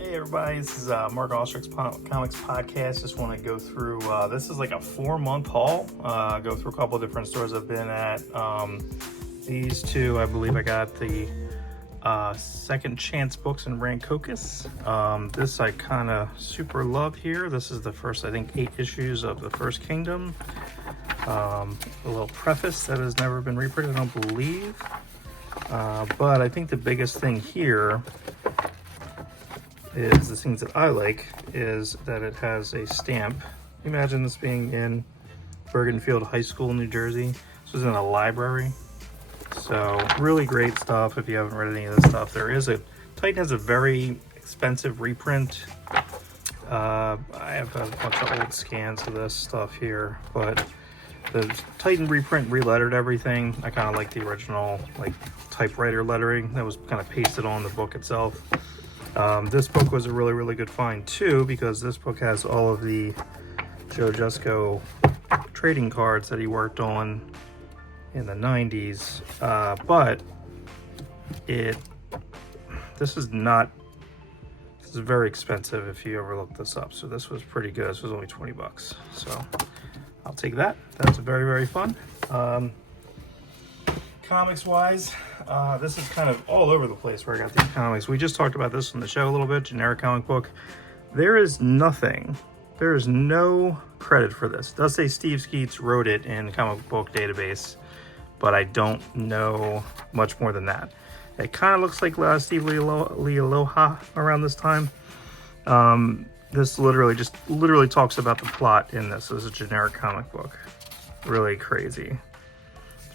Hey everybody, this is Marc Awestruck's Comics Podcast. Just want to go through, this is like a 4-month haul. Go through a couple of different stores I've been at. These two, I believe I got the Second Chance Books in Rancocas. This I kind of super love here. This is the first, I think, 8 issues of the First Kingdom. A little preface that has never been reprinted, I don't believe. But I think the biggest thing here is the things that I like is that it has a stamp. Imagine this being in Bergenfield High School, New Jersey. This was in a library. So really great stuff if you haven't read any of this stuff. Titan has a very expensive reprint. I have a bunch of old scans of this stuff here, but the Titan reprint relettered everything. I kind of like the original like typewriter lettering that was kind of pasted on the book itself. This book was a really good find too, because this book has all of the Joe Jusko trading cards that he worked on in the 90s. But this is very expensive if you ever look this up. So this was pretty good. This was only 20 bucks. So I'll take that. That's very fun. Comics wise, this is kind of all over the place where I got these comics. We just talked about this on the show a little bit, generic comic book. There is no credit for this. It does say Steve Skeets wrote it in Comic Book Database, but I don't know much more than that. It kind of looks like Steve Lealoha around this time. This literally talks about the plot in this as a generic comic book. Really crazy.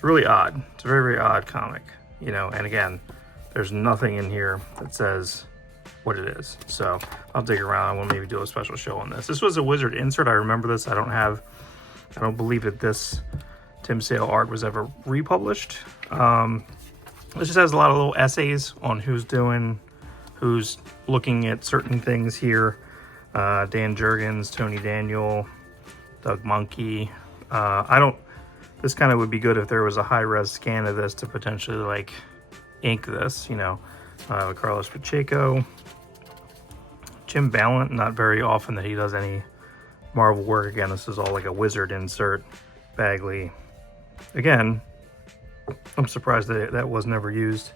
Really odd. It's a very odd comic, and again, there's nothing in here that says what it is. So I'll dig around. We'll maybe do a special show on this. This was a Wizard insert. I remember this. I don't believe that this Tim Sale art was ever republished. This just has a lot of little essays on who's looking at certain things here. Dan Jurgens, Tony Daniel, Doug Monkey. This kind of would be good if there was a high-res scan of this to potentially, like, ink this, Carlos Pacheco. Jim Ballant, not very often that he does any Marvel work. Again, this is all like a Wizard insert. Bagley. Again, I'm surprised that was never used.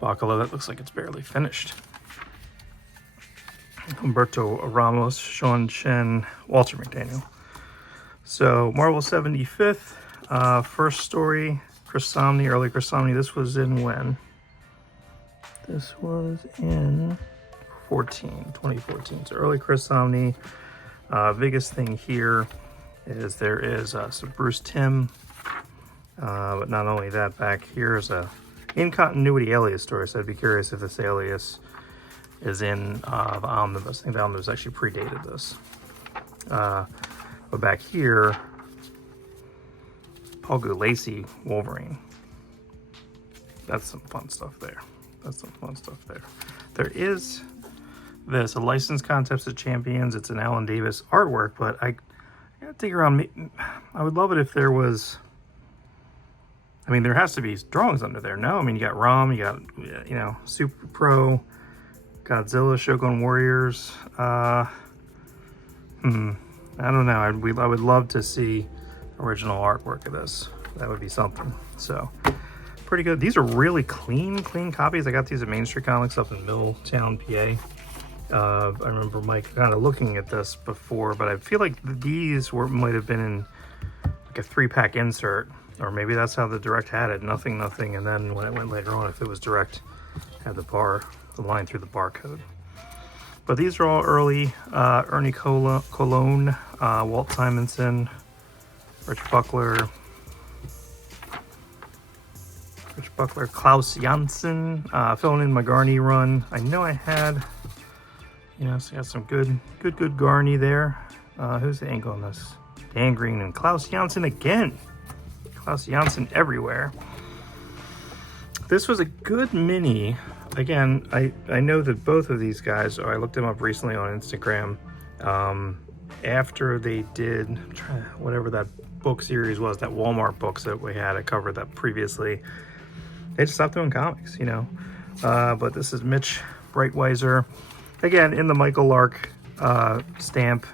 Bacala, that looks like it's barely finished. Humberto Ramos, Sean Chen, Walter McDaniel. So, Marvel 75th, first story, Chris Samnee, early Chris Samnee. This was in when? This was in 2014. So, early Chris Samnee. Biggest thing here is there is some Bruce Timm. But not only that, back here is a in-continuity alias story. So, I'd be curious if this alias is in the Omnibus. I think the Omnibus actually predated this. But back here, Paul Gulacy, Wolverine. That's some fun stuff there. There is this, a licensed Concepts of Champions. It's an Alan Davis artwork, but I gotta dig around. I would love it if there was, there has to be drawings under there. No, you got Rom, you got, Super Pro, Godzilla, Shogun Warriors. I don't know. I would love to see original artwork of this. That would be something. So, pretty good. These are really clean copies. I got these at Main Street Comics up in Middletown, PA. I remember Mike kind of looking at this before, but I feel like these might have been in like a 3-pack insert, or maybe that's how the Direct had it. Nothing, and then when it went later on, if it was Direct, had the line through the barcode. But these are all early. Ernie Colon, Walt Simonson, Rich Buckler, Klaus Janssen, filling in my Garney run. I know I had, so I got some good Garney there. Who's the ink on this? Dan Green and Klaus Janssen again. Klaus Janssen everywhere. This was a good mini. Again, I know that both of these guys, I looked them up recently on Instagram, after they did, whatever that book series was, that Walmart books that we had, I covered that previously, they just stopped doing comics, But this is Mitch Breitweiser. again, in the Michael Lark stamp,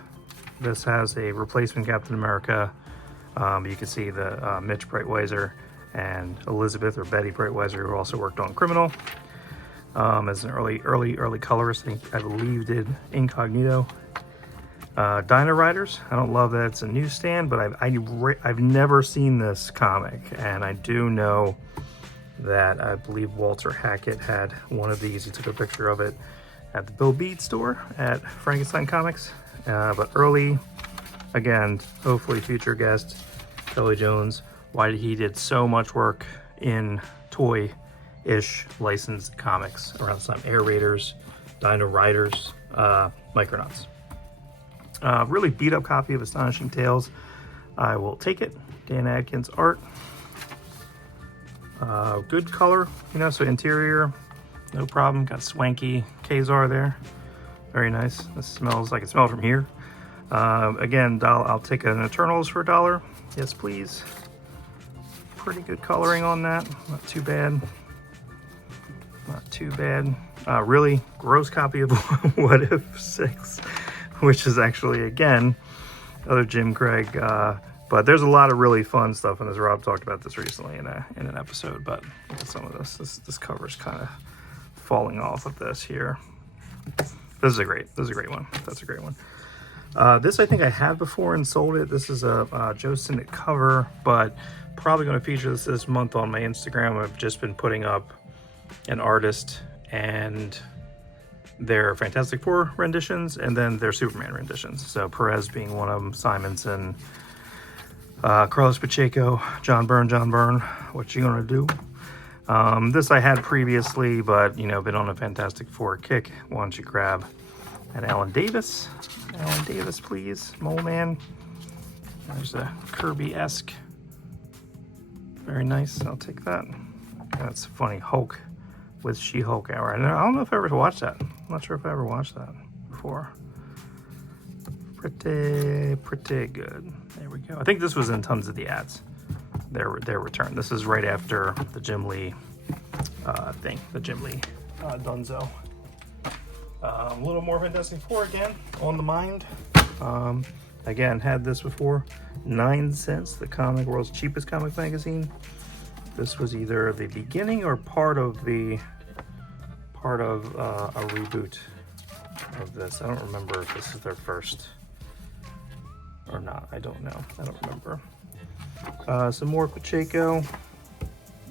this has a replacement Captain America. You can see the Mitch Breitweiser and Elizabeth or Betty Breitweiser, who also worked on Criminal as an early colorist. I believe did Incognito. Dino Riders. I don't love that it's a newsstand, but I've never seen this comic, and I do know that I believe Walter Hackett had one of these. He took a picture of it at the Bill Bede store at Frankenstein Comics. But early, again, hopefully future guest, Kelly Jones. Why he did so much work in toy-ish licensed comics around the time. Air Raiders, Dino Riders, Micronauts. Really beat up copy of Astonishing Tales. I will take it. Dan Adkins art. Good color, you know, so interior, no problem. Got swanky Kazar there. Very nice. This smells like it smells from here. Again, I'll take an Eternals for $1. Yes, please. Pretty good coloring on that. Not too bad. Not too bad. Really gross copy of What If 6, which is actually, again, other Jim Craig. But there's a lot of really fun stuff in this. Rob talked about this recently in an episode, but look at some of this. This cover's kind of falling off of this here. This is a great one. That's a great one. This I think I had before and sold it. This is a Joe Sinnott cover, but probably going to feature this month on my Instagram. I've just been putting up an artist and their Fantastic Four renditions, and then their Superman renditions. So Perez being one of them, Simonson, Carlos Pacheco, John Byrne, what you gonna do? This I had previously, but you know, been on a Fantastic Four kick. Why don't you grab an Alan Davis? Alan Davis, please, Mole Man. There's a Kirby-esque. Very nice. I'll take that. That's funny. Hulk with She-Hulk hour. And I don't know if I ever watched that. I'm not sure if I ever watched that before. Pretty good. There we go. I think this was in tons of the ads. Their return. This is right after the Jim Lee thing. The Jim Lee Dunzo. A little more Fantastic Four again on the mind. Again, had this before. 9 cents, the comic world's cheapest comic magazine. This was either the beginning or part of a reboot of this. I don't remember if this is their first or not. I don't know. I don't remember. Some more Pacheco.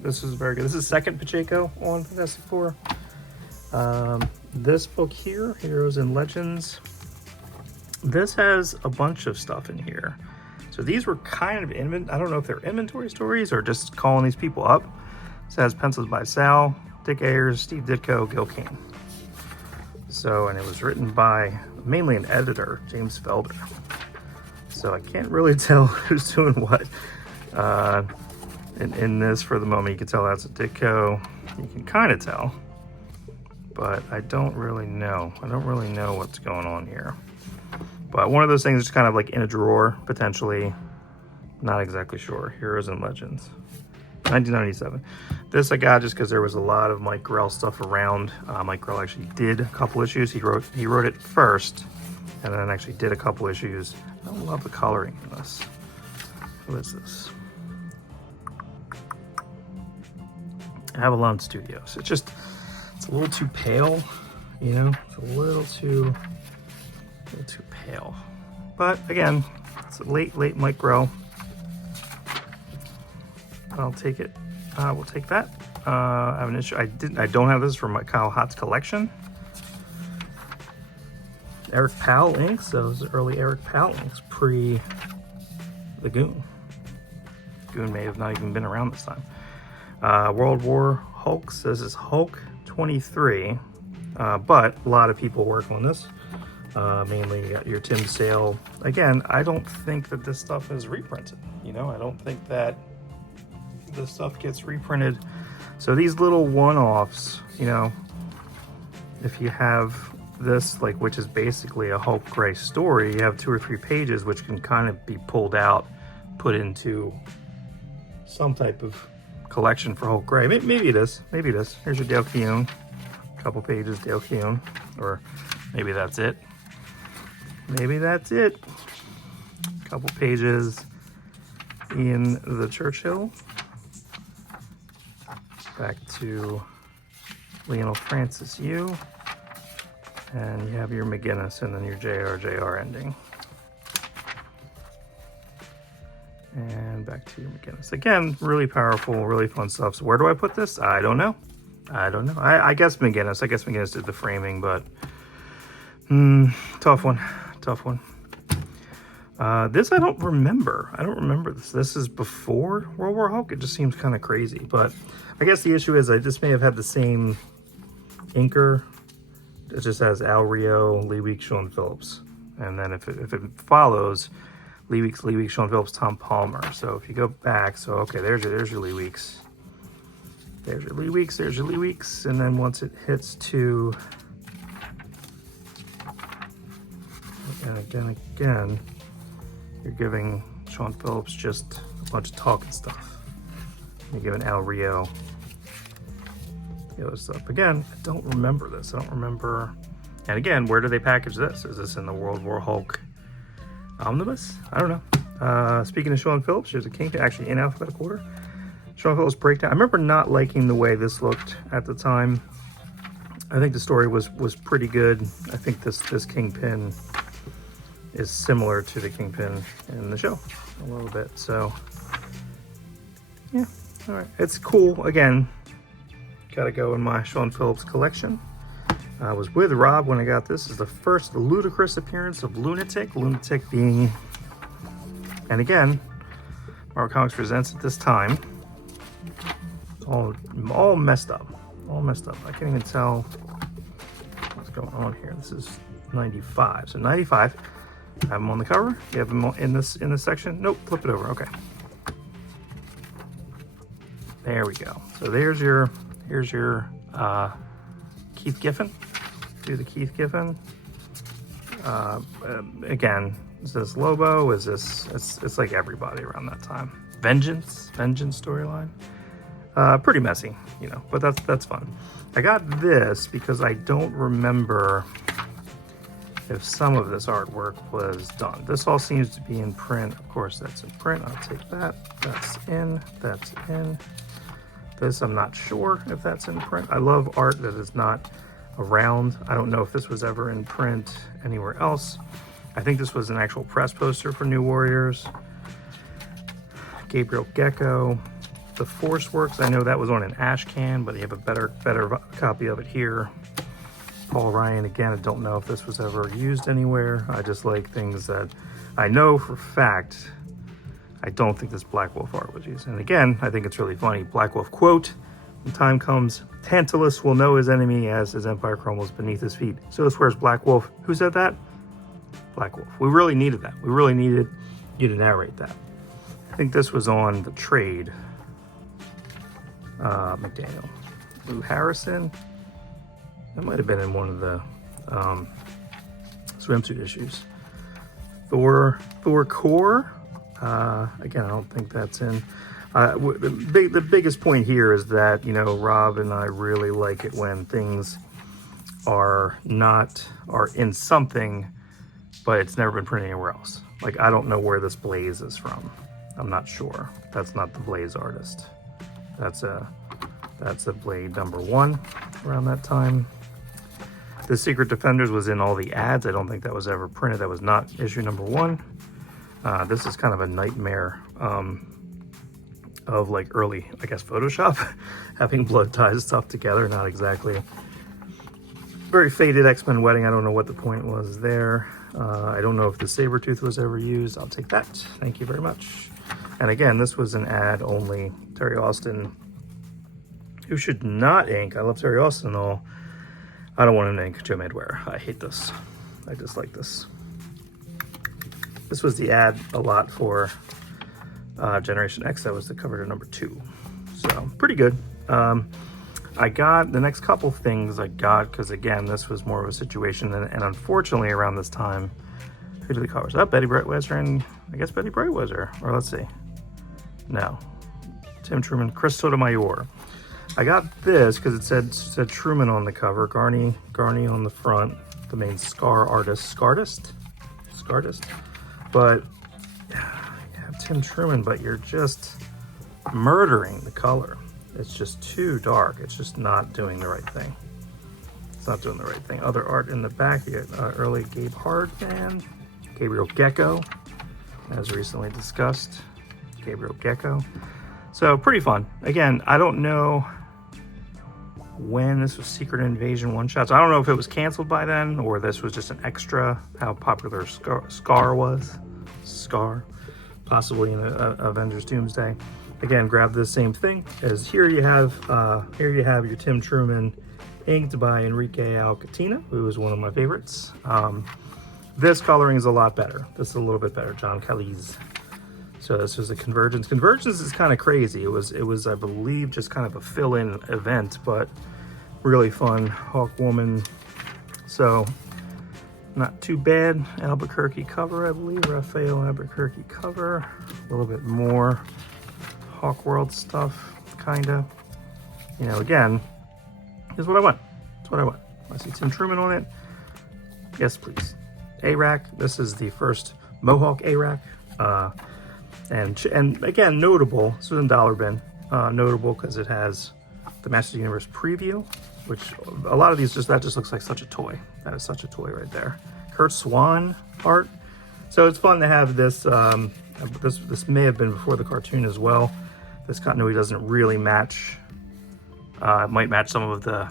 This is very good. This is second Pacheco on Fantastic Four. This book here, Heroes and Legends. This has a bunch of stuff in here. So these were kind of I don't know if they're inventory stories or just calling these people up. This has pencils by Sal, Dick Ayers, Steve Ditko, Gil Kane. So, and it was written by mainly an editor, James Felder. So I can't really tell who's doing what in this for the moment. You can tell that's a Ditko. You can kind of tell, but I don't really know. I don't really know what's going on here. But one of those things is kind of like in a drawer, potentially. Not exactly sure. Heroes and Legends. 1997. This I got just because there was a lot of Mike Grell stuff around. Mike Grell actually did a couple issues. He wrote it first, and then actually did a couple issues. I don't love the coloring in this. What is this? Avalon Studios. It's a little too pale, you know? It's a little too pale. But again, it's a late Mike Grell. I'll take it. We'll take that. I have an issue. I don't have this from my Kyle Hott's collection. Eric Powell inks. Those early Eric Powell inks, pre the Goon. Goon may have not even been around this time. World War Hulks. This is Hulk 23, but a lot of people work on this. Mainly you got your Tim Sale. Again, I don't think that this stuff is reprinted. You know, I don't think that this stuff gets reprinted. So these little one-offs, you know, if you have this, like, which is basically a Hulk Gray story, you have 2 or 3 pages which can kind of be pulled out, put into some type of collection for Hulk Gray. Maybe it is. Maybe it is. Here's your Dale Keown. A couple pages, Dale Keown, or Maybe that's it. Maybe that's it. A couple pages in the Churchill. Back to Lionel Francis U. And you have your McGinnis and then your JR ending. And back to your McGinnis. Again, really powerful, really fun stuff. So where do I put this? I don't know. I don't know. I guess McGinnis. I guess McGinnis did the framing, but tough one. Tough one. This I don't remember. I don't remember this. This is before World War Hulk. It just seems kind of crazy. But I guess the issue is I just may have had the same inker. It just has Al Rio, Lee Weeks, Sean Phillips. And then if it follows, Lee Weeks, Sean Phillips, Tom Palmer. So if you go back, so okay, there's your Lee Weeks. There's your Lee Weeks, there's your Lee Weeks. And then once it hits to, and again, you're giving Sean Phillips just a bunch of talking stuff. You're giving Al Rio the other stuff. Again, I don't remember this. I don't remember. And again, where do they package this? Is this in the World War Hulk omnibus? I don't know. Speaking of Sean Phillips, here's a Kingpin, actually in alphabetical order. Sean Phillips breakdown. I remember not liking the way this looked at the time. I think the story was pretty good. I think this Kingpin is similar to the Kingpin in the show a little bit. So yeah, all right. It's cool. Again, got to go in my Sean Phillips collection. I was with Rob when I got this. This is the first ludicrous appearance of Lunatic. Lunatic being, and again, Marvel Comics presents at this time. It's all messed up. All messed up. I can't even tell what's going on here. This is 95. So 95. I have them on the cover. You have them in this section. Nope, flip it over. Okay. There we go. So here's your Keith Giffen. Do the Keith Giffen. Again, is this Lobo? Is this? It's like everybody around that time. Vengeance storyline. Pretty messy, you know, but that's fun. I got this because I don't remember if some of this artwork was done. This all seems to be in print. Of course, that's in print. I'll take that. That's in. That's in. This, I'm not sure if that's in print. I love art that is not around. I don't know if this was ever in print anywhere else. I think this was an actual press poster for New Warriors. Gabriel Gecko. The Force Works, I know that was on an ash can, but you have a better copy of it here. Paul Ryan, again, I don't know if this was ever used anywhere. I just like things that I know for fact. I don't think this Black Wolf art was used. And again, I think it's really funny. Black Wolf quote, when time comes, Tantalus will know his enemy as his empire crumbles beneath his feet. So swears Black Wolf. Who said that? Black Wolf. We really needed that. We really needed you to narrate that. I think this was on the trade. McDaniel. Lou Harrison. That might have been in one of the swimsuit issues. Thor Core. Again, I don't think that's in. The biggest point here is that, you know, Rob and I really like it when things are in something, but it's never been printed anywhere else. Like, I don't know where this Blaze is from. I'm not sure. That's not the Blaze artist. That's a Blade number 1 around that time. The Secret Defenders was in all the ads. I don't think that was ever printed. That was not issue number 1. This is kind of a nightmare of like early, I guess, Photoshop, having blood ties stuff together. Not exactly. Very faded X-Men wedding. I don't know what the point was there. I don't know if the Sabretooth was ever used. I'll take that. Thank you very much. And again, this was an ad only. Terry Austin, who should not ink. I love Terry Austin and all. I don't want him to ink Joe Madureira. I hate this. I dislike this. This was the ad a lot for Generation X. That was the cover to number 2. So pretty good. I got the next couple things I got because again, this was more of a situation, and unfortunately around this time, who did the covers? Oh, Betty Brightweiser, and I guess Betty Brightweiser, or let's see. No. Tim Truman, Chris Sotomayor. I got this because it said Truman on the cover, Garney on the front. the main Scar artist, Scardist. But you have Tim Truman, but you're just murdering the color. It's just too dark. It's just not doing the right thing. It's not doing the right thing. Other art in the back, you get early Gabe Hardman, Gabriel Gecko, as recently discussed, Gabriel Gecko. So pretty fun. Again, I don't know when this was Secret Invasion one-shots. I don't know if it was canceled by then or this was just an extra, how popular Scar was. Scar, possibly in Avengers Doomsday. Again, grab the same thing as here you have your Tim Truman inked by Enrique Alcatina, who is one of my favorites. This coloring is a lot better. This is a little bit better, John Kelly's. So this was a Convergence. Convergence is kind of crazy. It was, I believe, just kind of a fill-in event, but really fun. Hawkwoman. So not too bad. Albuquerque cover, I believe. Raphael Albuquerque cover. A little bit more Hawkworld stuff, kinda. You know, again, here's what I want. That's what I want. I see Tim Truman on it. Yes, please. A-Rack. This is the first Mohawk A-Rack. And again, notable, this was in Dollar Bin, notable because it has the Masters of the Universe preview, which a lot of these that just looks like such a toy. That is such a toy right there. Kurt Swan art. So it's fun to have this. This may have been before the cartoon as well. This continuity doesn't really match. It might match some of the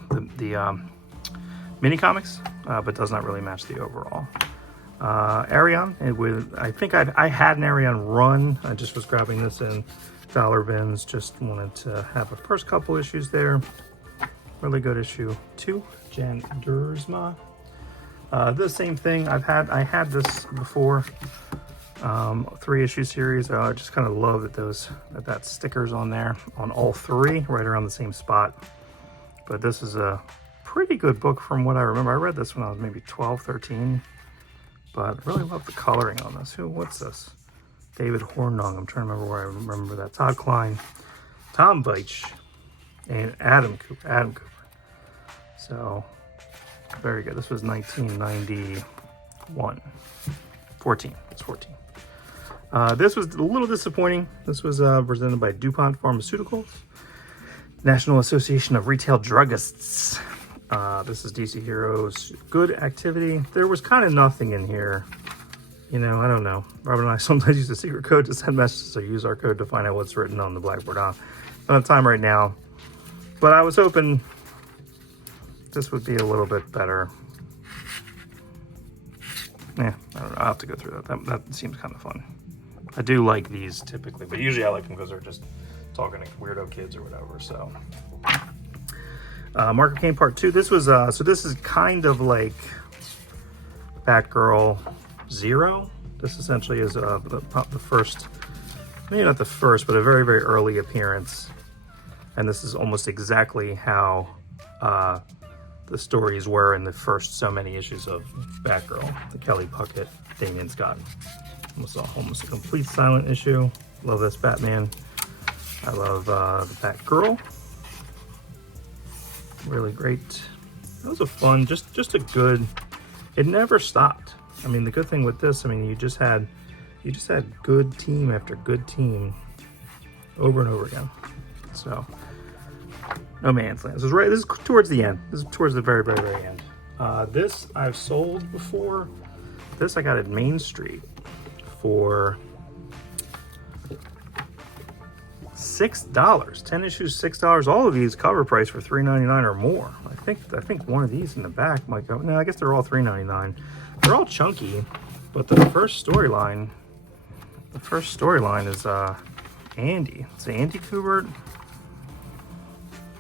mini comics, but does not really match the overall. Arion, I think I had an Arion run. I just was grabbing this in Dollar Bins. Just wanted to have the first couple issues there. Really good issue 2, Jan Duursma. The same thing. I had this before. 3-issue series. I just kind of love that that stickers on there on all 3, right around the same spot. But this is a pretty good book from what I remember. I read this when I was maybe 12, 13. But really love the coloring on this. What's this? David Hornung. I'm trying to remember where I remember that. Todd Klein, Tom Veitch, and Adam Cooper. So, very good. This was 1991. 14. It's 14. This was a little disappointing. This was presented by DuPont Pharmaceuticals, National Association of Retail Druggists. This is DC Heroes Good Activity. There was kind of nothing in here. You know, I don't know. Robert and I sometimes use a secret code to send messages, so use our code to find out what's written on the blackboard. I don't have time right now. But I was hoping this would be a little bit better. Yeah, I don't know. I'll have to go through that. That seems kind of fun. I do like these typically, but usually I like them because they're just talking to weirdo kids or whatever, so... Mark of Cain Part 2. This was so this is kind of like Batgirl Zero. This essentially is the first, maybe not the first, but a very, very early appearance. And this is almost exactly how the stories were in the first so many issues of Batgirl. The Kelly Puckett, Damian Scott. Almost a complete silent issue. Love this Batman. I love the Batgirl. Really great. That was a fun, just a good, it never stopped. I mean, the good thing with this, I mean, you just had good team after good team over and over again. So, no man's land. This is towards the end. This is towards the very, very, very end. This I've sold before. This I got at Main Street for $6. 10 issues, $6. All of these cover price for $3.99 or more. I think one of these in the back might go. No, I guess they're all $3.99. They're all chunky, but the first storyline is Andy. It's Andy Kubert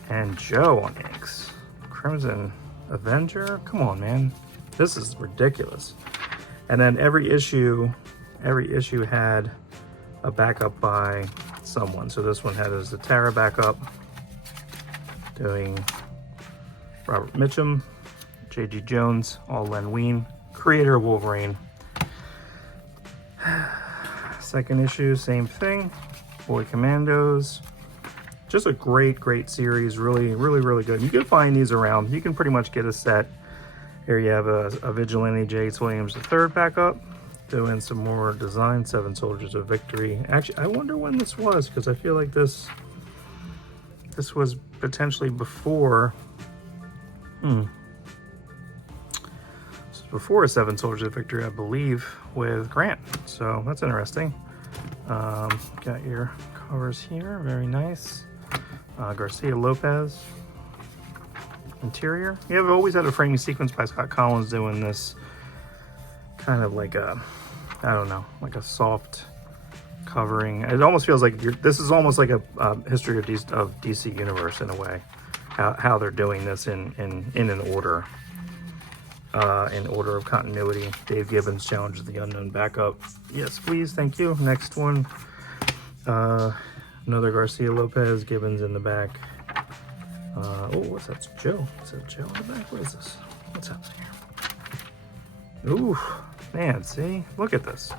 and Joe on inks. Crimson Avenger. Come on, man. This is ridiculous. And then every issue had a backup by someone. So this one had a Zatara backup doing Robert Mitchum, J.G. Jones, all Len Wein, creator of Wolverine. Second issue, same thing. Boy Commandos. Just a great series. Really, really, really good. You can find these around. You can pretty much get a set Here you have a Vigilante J.H. Williams III backup, doing some more design, 7 Soldiers of Victory. Actually, I wonder when this was, because I feel like this was potentially before, this was before 7 Soldiers of Victory, I believe, with Grant. So that's interesting. Got your covers here, very nice. Garcia Lopez. Interior. You have always had a framing sequence by Scott Collins doing this kind of like a, I don't know, like a soft covering. It almost feels like this is almost like a history of DC Universe in a way. How they're doing this in an order. In order of continuity. Dave Gibbons challenges the unknown backup. Yes, please, thank you. Next one. Another Garcia Lopez, Gibbons in the back. Oh, what's that? Joe. Is that Joe in the back? What is this? What's happening here? Ooh, man, see? Look at this.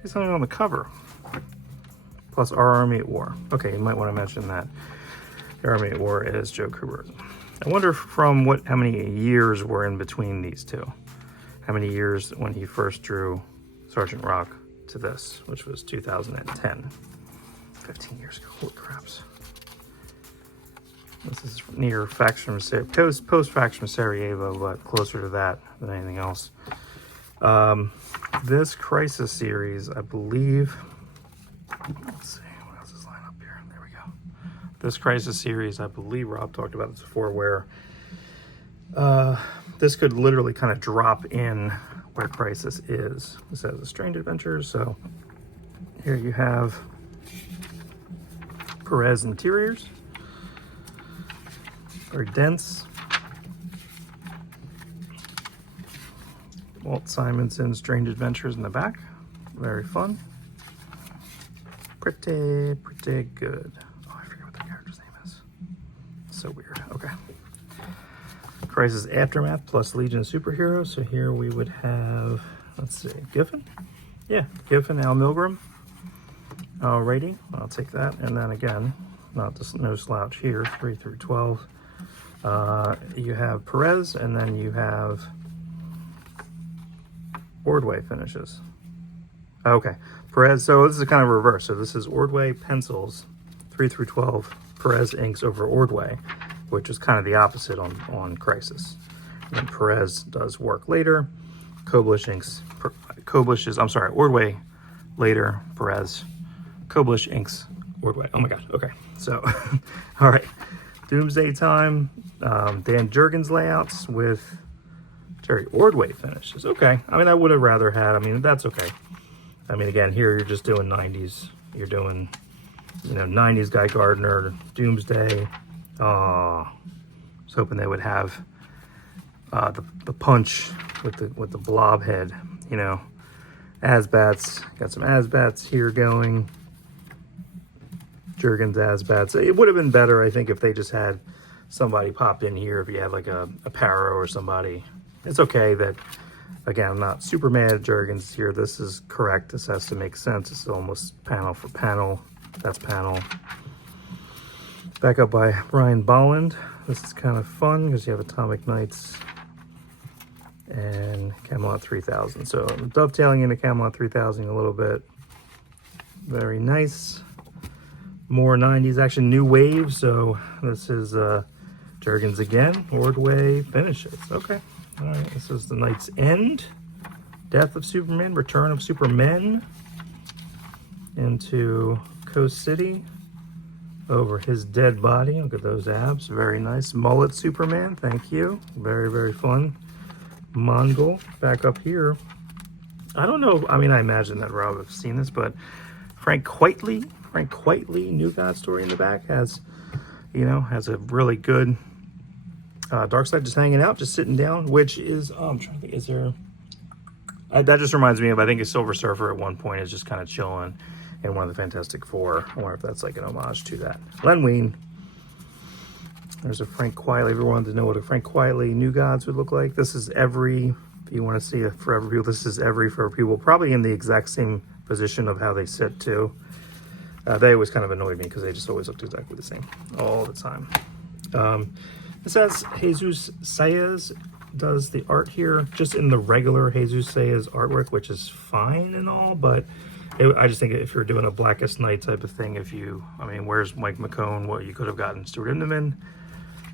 He's something on the cover. Plus Our Army at War. Okay, you might want to mention that. Our Army at War is Joe Kubert. I wonder from how many years were in between these two. How many years when he first drew Sergeant Rock to this, which was 2010. 15 years ago. Holy craps. This is near faction post faction Sarajevo, but closer to that than anything else. This Crisis series, I believe. Let's see what else is lined up here. There we go. This Crisis series, I believe Rob talked about this before, where this could literally kind of drop in where Crisis is. This has a Strange Adventures, so here you have Perez Interiors. Very dense. Walt Simonson, Strange Adventures in the back. Very fun. Pretty good. Oh, I forget what the character's name is. So weird. Okay. Crisis Aftermath plus Legion of Superheroes. So here we would have, let's see, Giffen? Yeah, Giffen, Al Milgram. Alrighty, I'll take that. And then again, no slouch here, 3 through 12. You have Perez, and then you have Ordway finishes. Okay, Perez, so this is kind of reverse. So this is Ordway pencils, 3 through 12, Perez inks over Ordway, which is kind of the opposite on Crisis. And Perez does work later, Koblish inks, Ordway later, Perez, Koblish inks, Ordway. Oh my god, okay, so, all right. Doomsday Time, Dan Jurgens layouts with Jerry Ordway finishes. Okay, I mean, I would have rather had, I mean, that's okay. I mean, again, here you're just doing 90s. You're doing, 90s Guy Gardner, Doomsday. Oh, I was hoping they would have the punch with the blob head, Asbats. Got some Asbats here going. Jurgens Asbats. It would have been better, I think, if they just had somebody pop in here. If you had like a Paro or somebody. It's okay that, again, I'm not super mad at Jurgens here. This is correct. This has to make sense. It's almost panel for panel. That's panel. Back up by Brian Bolland. This is kind of fun because you have Atomic Knights and Camelot 3000. So dovetailing into Camelot 3000 a little bit. Very nice. More 90s action, new wave. So this is Jurgens again. Ordway finishes. Okay. All right. This is the Knight's End. Death of Superman. Return of Superman. Into Coast City. Over his dead body. Look at those abs. Very nice. Mullet Superman. Thank you. Very, very fun. Mongol. Back up here. I don't know. I mean, I imagine that Rob have seen this, but Frank Quitely, New God story in the back has a really good Darkseid just hanging out, just sitting down, which is, I'm trying to think, is there, that just reminds me of, I think a Silver Surfer at one point is just kind of chilling in one of the Fantastic Four. I wonder if that's like an homage to that. Len Wein. There's a Frank Quitely. Everyone wanted to know what a Frank Quitely New Gods would look like. This is every, if you want to see it for every people, this is every for people, probably in the exact same position of how they sit too. They always kind of annoyed me because they just always looked exactly the same all the time. This has Jesus Saez does the art here, just in the regular Jesus Saya's artwork, which is fine and all, but I just think if you're doing a Blackest Night type of thing, I mean, where's Mike McCone? What you could have gotten Stuart Immonen,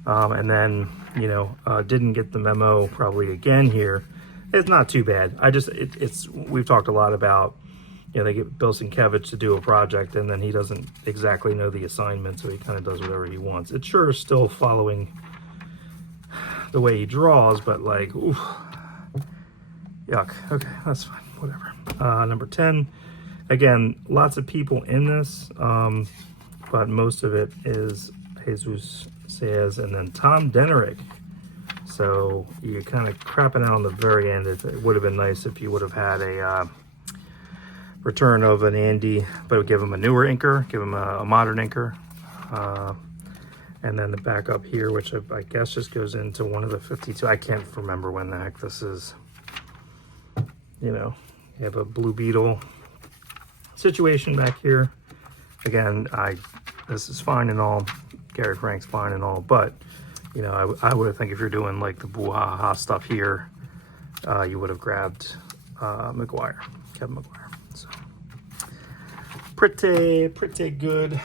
and then, you know, didn't get the memo probably again here. It's not too bad. We've talked a lot about, you know, they get Bill Sienkiewicz to do a project and then he doesn't exactly know the assignment, so he kind of does whatever he wants. It sure is still following the way he draws, but like, oof, yuck. Okay, that's fine, whatever. Number 10, again, lots of people in this, but most of it is Jesus Saez and then Tom Denerick. So you're kind of crapping out on the very end. It would have been nice if you would have had a return of an Andy, but would give him a newer inker, give him a modern inker. And then the backup here, which I guess just goes into one of the 52. I can't remember when the heck this is. You know, you have a Blue Beetle situation back here. Again, this is fine and all. Gary Frank's fine and all, but you know, I would think if you're doing like the boo-ha-ha stuff here, you would have grabbed Kevin McGuire. So pretty good.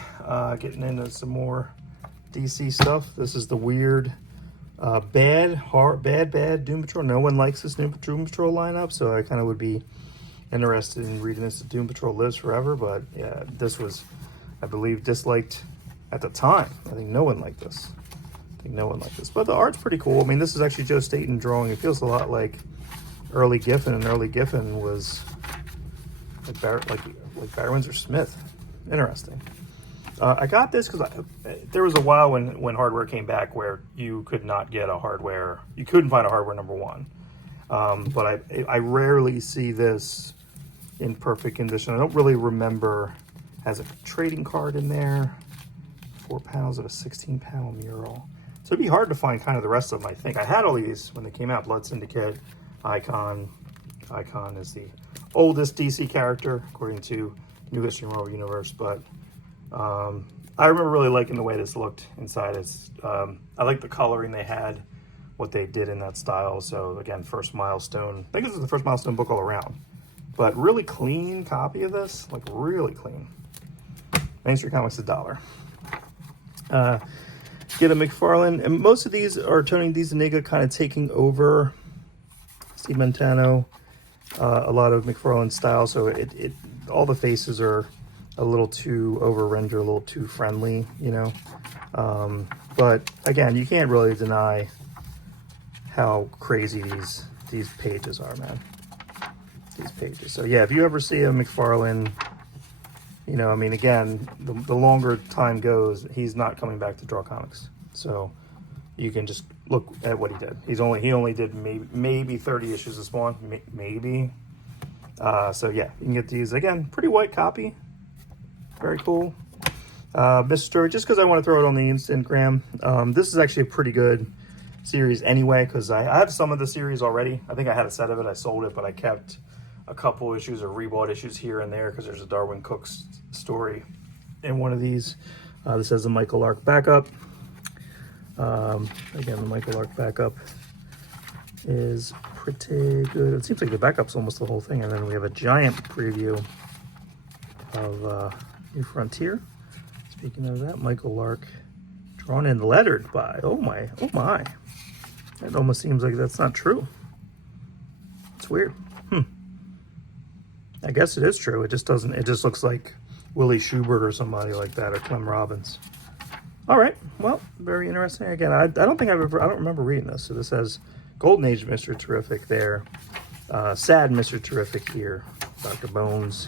Getting into some more DC stuff. This is the weird, bad Doom Patrol. No one likes this new Doom Patrol lineup, so I kind of would be interested in reading this. Doom Patrol lives forever, but yeah, this was, I believe, disliked at the time. I think no one liked this. But the art's pretty cool. I mean, this is actually Joe Staton drawing. It feels a lot like early Giffen, and early Giffen was like Barry Windsor Smith. Interesting. I got this because there was a while when hardware came back where you could not get a hardware. You couldn't find a hardware #1. But I rarely see this in perfect condition. I don't really remember. Has a trading card in there. 4 panels of a 16-panel mural. So it'd be hard to find kind of the rest of them, I think. I had all these when they came out. Blood Syndicate, Icon. Icon is the oldest DC character, according to New History Marvel Universe. But I remember really liking the way this looked inside. I like the coloring they had, what they did in that style. So again, first milestone. I think this is the first milestone book all around. But really clean copy of this, like really clean. Main Street Comics $1. Get a McFarlane, and most of these are Tony DiZuniga kind of taking over Steve Montano, a lot of McFarlane style, so all the faces are a little too over-rendered, a little too friendly, you know. But again, you can't really deny how crazy these pages are, man. These pages. So yeah, if you ever see a McFarlane, you know, I mean, again, the longer time goes, he's not coming back to draw comics. So you can just look at what he did. He only did maybe 30 issues of Spawn, maybe. So yeah, you can get these. Again, pretty white copy. Very cool. Mr. Just because I want to throw it on the Instagram. This is actually a pretty good series anyway, because I have some of the series already. I think I had a set of it. I sold it, but I kept a couple issues or rebought issues here and there because there's a Darwin Cook's story in one of these. This has a Michael Lark backup. Again, the Michael Lark backup is pretty good. It seems like the backup's almost the whole thing. And then we have a giant preview of New Frontier. Speaking of that, Michael Lark drawn and lettered by, oh my. It almost seems like that's not true. It's weird. I guess it is true. It just doesn't, it just looks like Willie Schubert or somebody like that, or Clem Robbins. All right, well, very interesting. Again, I don't remember reading this. So this has Golden Age Mr. Terrific there. Sad Mr. Terrific here. Dr. Bones.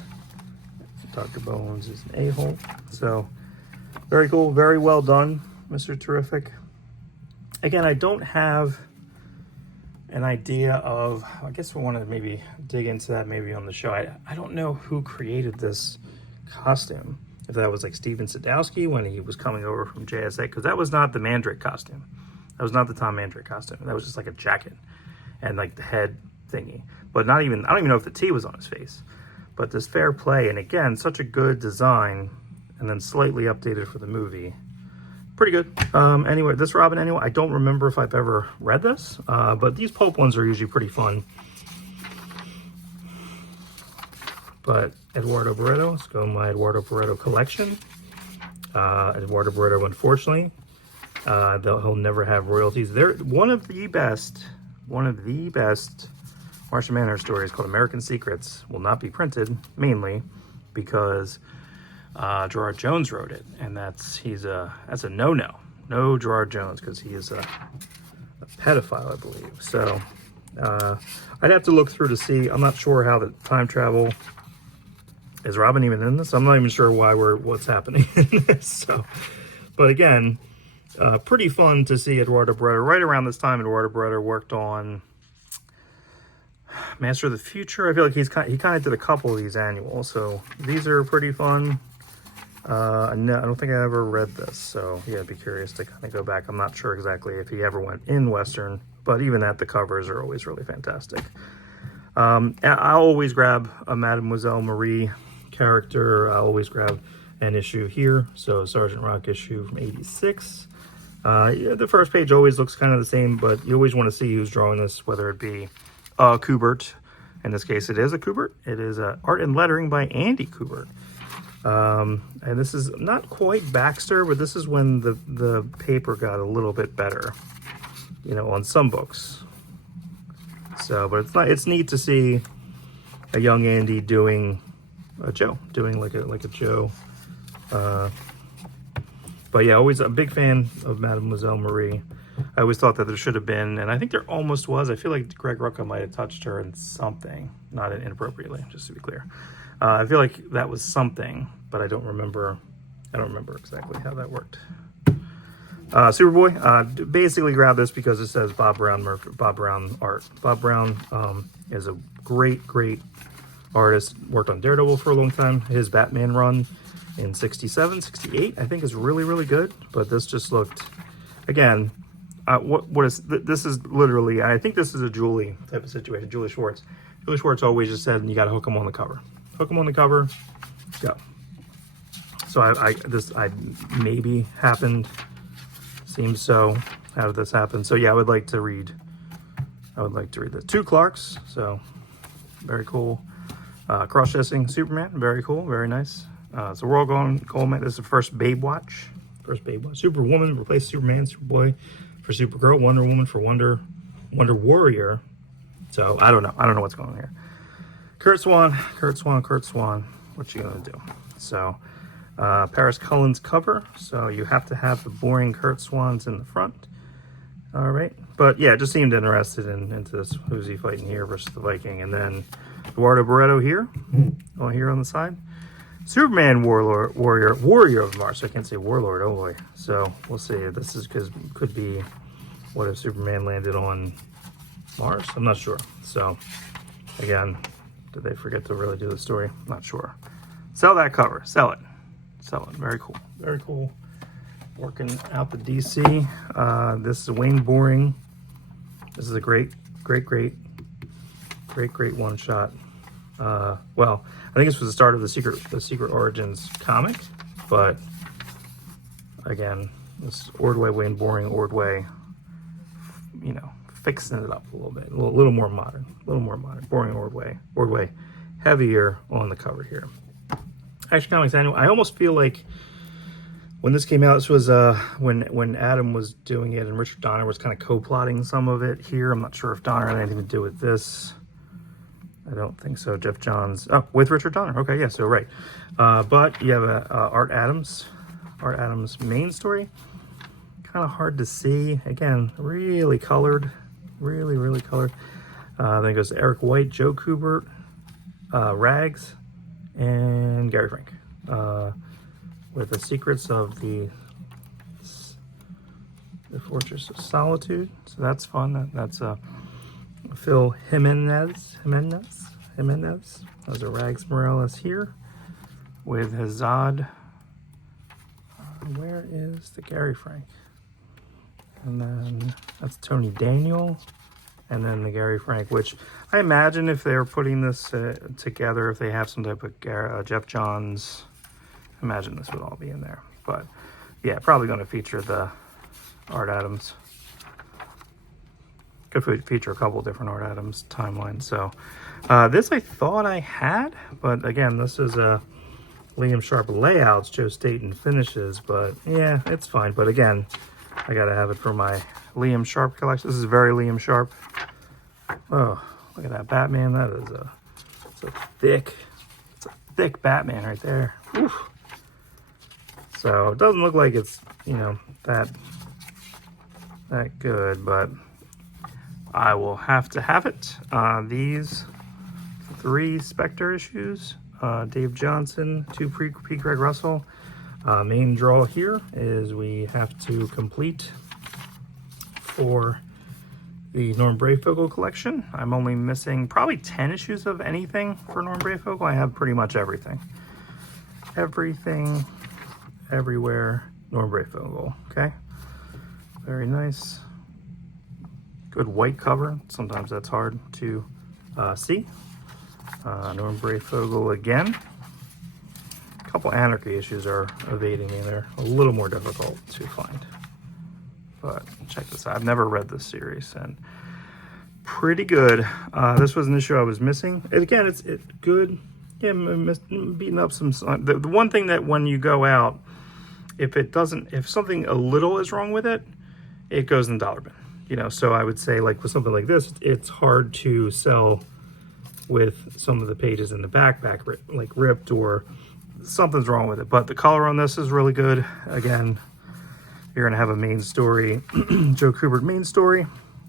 Dr. Bones is an a-hole. So very cool, very well done, Mr. Terrific. Again, I don't have an idea of, I guess we want to maybe dig into that maybe on the show. I don't know who created this costume. If that was like Steven Sadowski when he was coming over from JSA, because that was not the Mandrake costume. That was not the Tom Mandrake costume. That was just like a jacket and like the head thingy. But not even, I don't even know if the T was on his face. But this Fair Play, and again, such a good design, and then slightly updated for the movie. pretty good. Anyway, this Robin, anyway, I don't remember if I've ever read this, but these pulp ones are usually pretty fun. But Eduardo Barreto, let's go in my Eduardo Barreto collection. Eduardo Barreto, unfortunately, he'll never have royalties. They're one of the best Martian Manhunter stories, called American Secrets, will not be printed, mainly because Gerard Jones wrote it, and that's a no Gerard Jones, because he is a pedophile, I believe. So I'd have to look through to see. I'm not sure how the time travel. Is Robin even in this? I'm not even sure what's happening in this. So, but again, pretty fun to see Eduardo Barreto. Right around this time, Eduardo Barreto worked on Master of the Future. I feel like he kind of did a couple of these annuals, so these are pretty fun. No, I don't think I ever read this, so yeah, I'd be curious to kind of go back. I'm not sure exactly if he ever went in Western, but even that, the covers are always really fantastic. I'll always grab a Mademoiselle Marie character. I'll always grab an issue here. So Sergeant Rock issue from '86. Yeah, the first page always looks kind of the same, but you always want to see who's drawing this, whether it be Kubert. In this case, it is a Kubert. It is art and lettering by Andy Kubert. And this is not quite Baxter, but this is when the paper got a little bit better, you know, on some books. So, but it's neat to see a young Andy doing a Joe, like a Joe. But yeah, always a big fan of Mademoiselle Marie. I always thought that there should have been, and I think there almost was. I feel like Greg Rucka might have touched her in something, not inappropriately, just to be clear. I feel like that was something, but I don't remember exactly how that worked. Superboy, basically grab this because it says Bob Brown art. Bob Brown is a great artist, worked on Daredevil for a long time. His Batman run in 67, 68, I think is really good, but this just looked, again, this is literally, I think this is a Julie type of situation, Julie Schwartz. Julie Schwartz always just said, you got to hook them on the cover. Hook them on the cover, go. So this maybe happened, seems so. How did this happen? So yeah, I would like to read the two Clarks, so very cool. Cross-dressing Superman, very cool, very nice. So we're all going, this is the first Babe Watch. Superwoman replaced Superman, Superboy for Supergirl, Wonder Woman for Wonder Warrior. So I don't know what's going on here. Kurt Swan, what you gonna do? So Paris Cullen's cover, so you have to have the boring Kurt Swans in the front. All right, but yeah, just seemed interested into this. Who's he fighting here versus the Viking? And then Eduardo Barreto here, here on the side. Superman Warrior of Mars. So I can't say Warlord, oh boy. So we'll see. This is could be, what if Superman landed on Mars? I'm not sure. So again, did they forget to really do the story? Not sure. Sell that cover. Sell it. Very cool. Working out the DC. This is Wayne Boring. This is a great one shot. Well, I think this was the start of the Secret Origins comic, but again, this Ordway, Wayne Boring, Ordway, you know, fixing it up a little bit, a little more modern, Boring Ordway, heavier on the cover here. Action Comics Annual. I almost feel like when this came out, this was when Adam was doing it and Richard Donner was kind of co-plotting some of it here. I'm not sure if Donner had anything to do with this. I don't think so. Jeff Johns, with Richard Donner. Okay, yeah, so right. But you have Art Adams main story. Kind of hard to see. Again, really colored, really colored. Then it goes to Eric White, Joe Kubert, Rags, and Gary Frank. With the secrets of the Fortress of Solitude. So that's fun. That's Phil Jimenez. Those are Rags Morales here with Hazad. Where is the Gary Frank? And then that's Tony Daniel. And then the Gary Frank, which I imagine if they're putting this together, if they have some type of Jeff Johns, I imagine this would all be in there. But yeah, probably going to feature the Art Adams. Could feature a couple different Art Adams timelines. So this I thought I had, but again, this is a Liam Sharp layouts, Joe Staten finishes, but yeah, it's fine. But again, I gotta have it for my Liam Sharp collection. This is very Liam Sharp. Oh, look at that Batman. That is it's a thick Batman right there. Oof. So it doesn't look like it's, you know, that good, but I will have to have it. These 3 Spectre issues, Dave Johnson, 2 P. Craig Russell. Main draw here is we have to complete for the Norm Brayfogle collection. I'm only missing probably 10 issues of anything for Norm Brayfogle. I have pretty much everything. Everything, everywhere, Norm Brayfogle, okay? Very nice. Good white cover. Sometimes that's hard to see. Norm Brayfogle again. A couple Anarchy issues are evading me. They're a little more difficult to find. But check this out. I've never read this series, and pretty good. This was an issue I was missing. And again, it's good. Yeah, beating up some. The one thing that when you go out, if something a little is wrong with it, it goes in the dollar bin. You know, so I would say like with something like this, it's hard to sell with some of the pages in the back like ripped or something's wrong with it. But the color on this is really good. Again, you're gonna have a main story, Joe Kubert main story.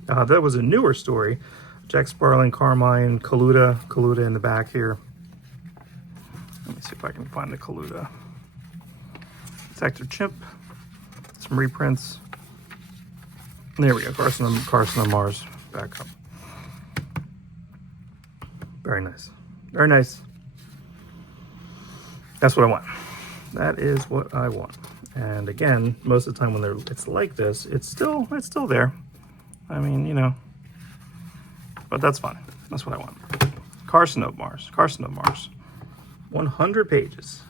That was a newer story. Jack Sparling, Carmine, Kaluta in the back here. Let me see if I can find the Kaluta. Detective Chimp, some reprints. There we go, Carson on Mars, back up. Very nice, very nice. That's what I want. That is what I want. And again, most of the time when it's like this, it's still there. I mean, you know, but that's fine. That's what I want. Carson of Mars, 100 pages.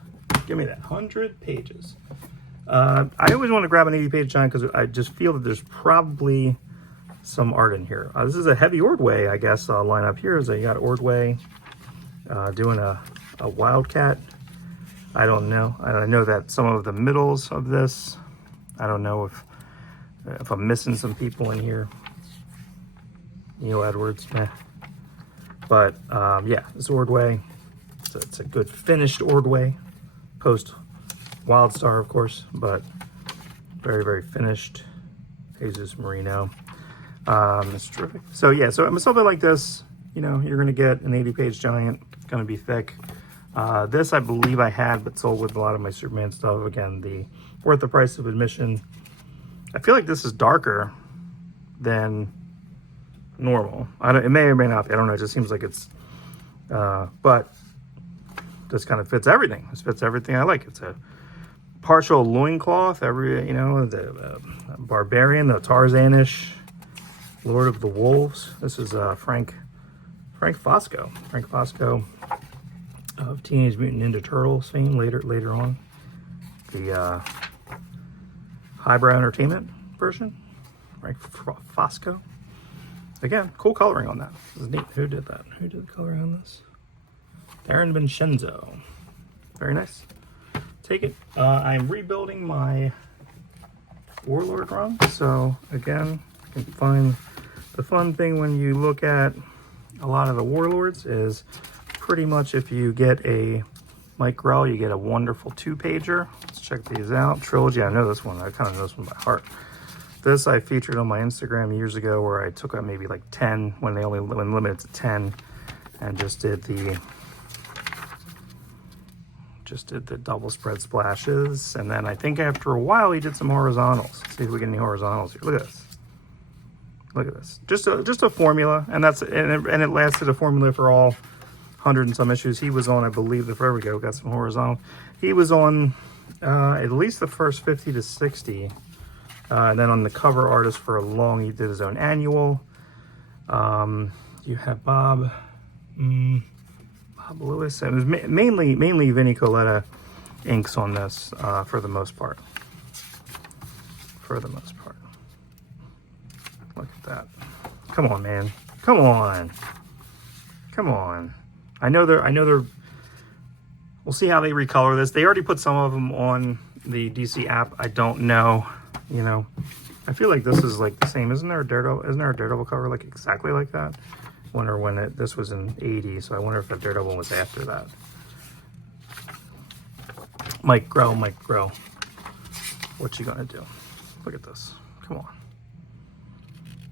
Give me that, 100 pages. I always want to grab an 80-page giant because I just feel that there's probably some art in here. This is a heavy Ordway, I guess, lineup here. Is you got Ordway doing a Wildcat. I don't know. I know that some of the middles of this, I don't know if I'm missing some people in here. Neil Edwards, meh. But yeah, this Ordway, it's a good finished Ordway, post Wildstar, of course, but very, very finished. Jesus Marino. It's terrific. So yeah, so something like this, you know, you're gonna get an 80-page giant, gonna be thick. This I believe I had, but sold with a lot of my Superman stuff. Again, worth the price of admission. I feel like this is darker than normal. It may or may not be. I don't know. It just seems like it's, but this kind of fits everything. This fits everything I like. It's a partial loincloth. The barbarian, the Tarzanish Lord of the Wolves. This is Frank Fosco. Frank Fosco of Teenage Mutant Ninja Turtles fame later on. The highbrow entertainment version. Frank Fosco. Again, cool coloring on that. This is neat. Who did that? Who did the coloring on this? Darren Vincenzo. Very nice. Take it. I'm rebuilding my Warlord run. So again, you can find the fun thing when you look at a lot of the Warlords is pretty much if you get a Mike Grell, you get a wonderful 2-pager. Let's check these out. Trilogy, I know this one. I kind of know this one by heart. This I featured on my Instagram years ago where I took out maybe like 10 when limited to 10 and just did the double spread splashes. And then I think after a while he did some horizontals. Let's see if we get any horizontals here. Look at this. Look at this. Just a formula, and it lasted a formula for all 100 and some issues. He was on, I believe, there we go, got some horizontal. He was on at least the first 50 to 60. And then on the cover artist for a long, he did his own annual. You have Bob Lewis. It was mainly Vinnie Coletta inks on this for the most part. for the most part. Look at that. Come on, man. Come on. Come on. I know they're, we'll see how they recolor this. They already put some of them on the DC app. I don't know, you know. I feel like this is like the same. Isn't there a Daredevil cover like exactly like that? I wonder when this was in 80, so I wonder if the Daredevil was after that. Mike Grow. What you gonna do? Look at this. Come on.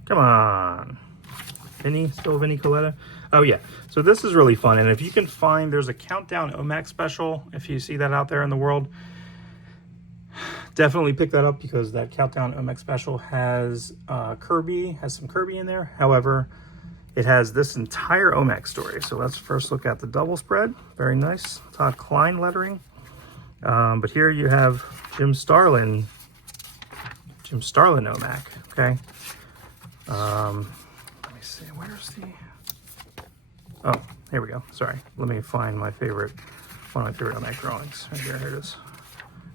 Come on. Still Vinny Coletta? Oh yeah. So this is really fun. And if you can find, there's a Countdown OMAC special. If you see that out there in the world, definitely pick that up because that Countdown OMAC special has some Kirby in there. However, it has this entire OMAC story. So let's first look at the double spread. Very nice. Todd Klein lettering. But here you have Jim Starlin OMAC. Okay. Let me see. Where's the? Oh, here we go. Sorry. Let me find one of my favorite OMAC drawings. Right here it is.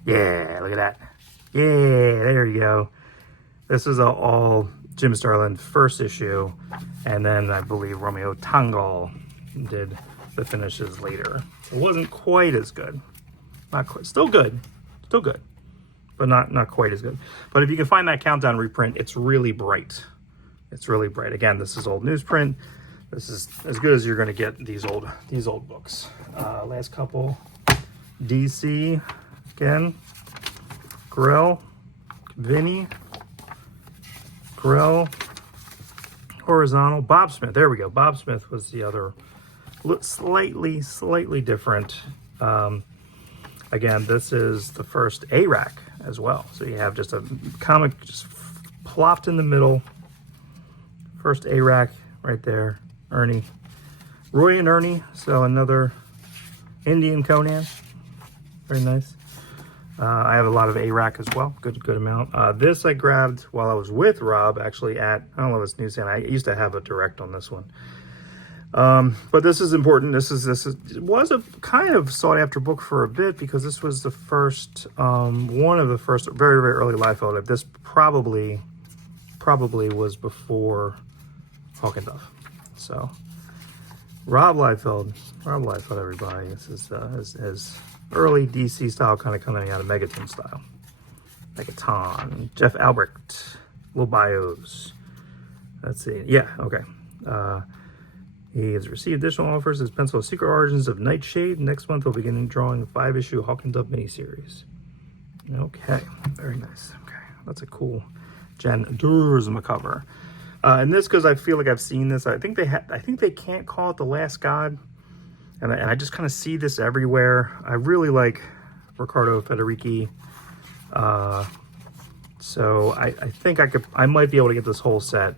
Yeah, look at that. Yeah, there you go. This is all Jim Starlin first issue, and then I believe Romeo Tangal did the finishes later. It wasn't quite as good. Not quite. Still good, but not quite as good. But if you can find that Countdown reprint, it's really bright. It's really bright. Again, this is old newsprint. This is as good as you're going to get these old books. Last couple, DC again. Grell, Vinny, Grell, horizontal, Bob Smith. There we go. Bob Smith was the other, slightly different. Again, this is the first A-Rack as well. So you have just a comic just plopped in the middle. First A-Rack right there. Ernie, Roy and Ernie. So another Indian Conan. Very nice. I have a lot of A-Rack as well, good amount. This I grabbed while I was with Rob, actually at, I don't know if it's newsstand. I used to have a direct on this one. But this is important. This was a kind of sought after book for a bit because this was the first, one of the first very, very early Liefeld. This probably was before Hawk and Dove. So Rob Liefeld, everybody. This is his early DC style, kind of coming out of Megaton style. Megaton, Jeff Albrecht, Will Bios. Let's see. Yeah, okay. He has received additional offers as pencil Secret Origins of Nightshade. Next month, he'll begin drawing a 5-issue Hawk and Dove miniseries. Okay, very nice. Okay, that's a cool Jen Duersma cover. And this, because I feel like I've seen this. I think they can't call it The Last God. And I just kind of see this everywhere. I really like Riccardo Federici. So I think I might be able to get this whole set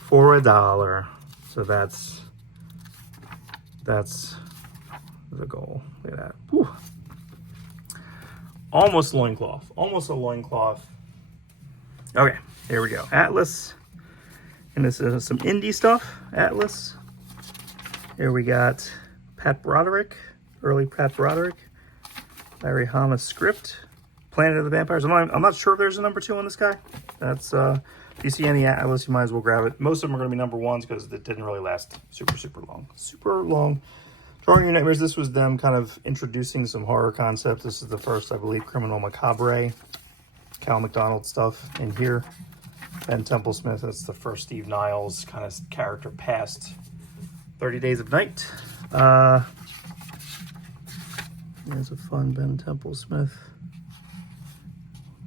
for $1. So that's the goal. Look at that. Whew. Almost loincloth. Almost a loincloth. Okay, here we go. Atlas. And this is some indie stuff. Atlas. Here we got Pat Broderick, early Pat Broderick, Larry Hama script, Planet of the Vampires. I'm not sure if there's a number 2 on this guy. That's if you see any Atlas, you might as well grab it. Most of them are going to be number 1s because it didn't really last super long. Drawing Your Nightmares. This was them kind of introducing some horror concepts. This is the first, I believe, Criminal Macabre, Cal McDonald stuff in here. Ben Templesmith. That's the first Steve Niles kind of character past 30 Days of Night. There's a fun Ben Templesmith.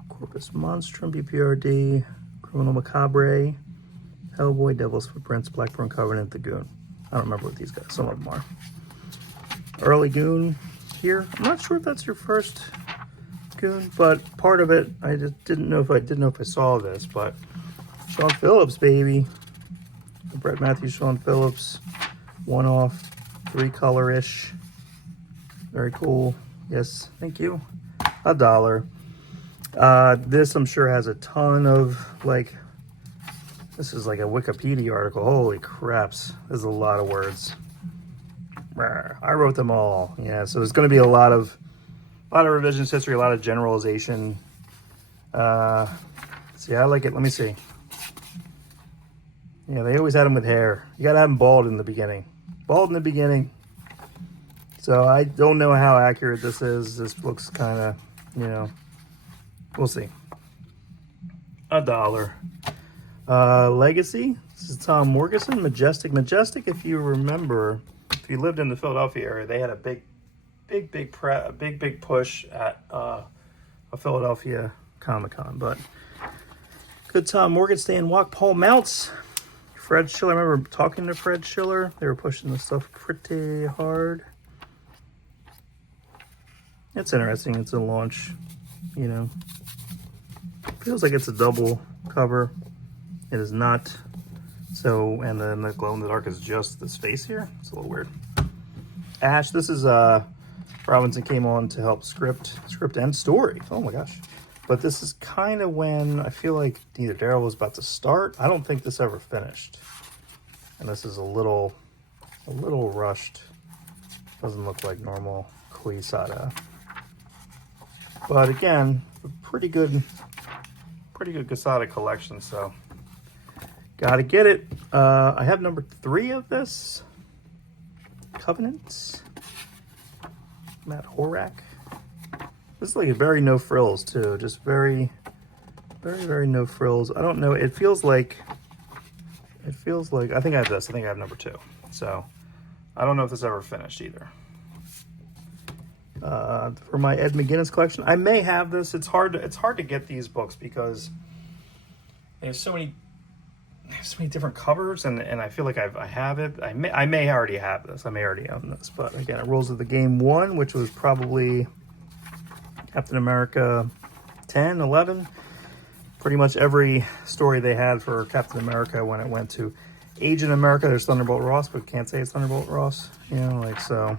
Corpus Monstrum, BPRD, Criminal Macabre, Hellboy, Devil's Footprints, Blackburn Covenant, The Goon. I don't remember what these guys, some of them are. Early Goon here. I'm not sure if that's your first Goon, but part of it, I just didn't know if I saw this, but Sean Phillips, baby. Brett Matthews, Sean Phillips. One-off, 3-color-ish. Very cool. Yes, thank you. $1. This, I'm sure, has a ton of, like, this is like a Wikipedia article. Holy craps. There's a lot of words. I wrote them all. Yeah, so there's going to be a lot of revisionist history, a lot of generalization. See, I like it. Let me see. Yeah, they always had him with hair. You gotta have him bald in the beginning. Bald in the beginning. So I don't know how accurate this is. This looks kind of, you know, we'll see. $1. Legacy. This is Tom Morgerson. Majestic. Majestic, if you remember, if you lived in the Philadelphia area, they had a big push at a Philadelphia Comic-Con. But good Tom Morgenstern, walk Paul Mounts. Fred Schiller. I remember talking to Fred Schiller. They were pushing this stuff pretty hard. It's interesting. It's a launch, you know. Feels like it's a double cover. It is not. So, and then the glow in the dark is just this face here. It's a little weird. Ash, this is Robinson came on to help script and story. Oh my gosh. But this is kind of when I feel like either Daryl was about to start. I don't think this ever finished. And this is a little rushed. Doesn't look like normal Quesada. But again, a pretty good Quesada collection, so gotta get it. I have number 3 of this. Covenants. Matt Horak. This is like a very no frills too. Just very no frills. I don't know. It feels like I think I have this. I think I have number 2. So I don't know if this ever finished either. For my Ed McGuinness collection, I may have this. It's hard to get these books because there's so many different covers, and I feel like I have it. I may already have this. I may already own this. But again, Rules of the Game 1, which was probably Captain America 10, 11. Pretty much every story they had for Captain America when it went to Agent America, there's Thunderbolt Ross, but can't say it's Thunderbolt Ross. You know, like so.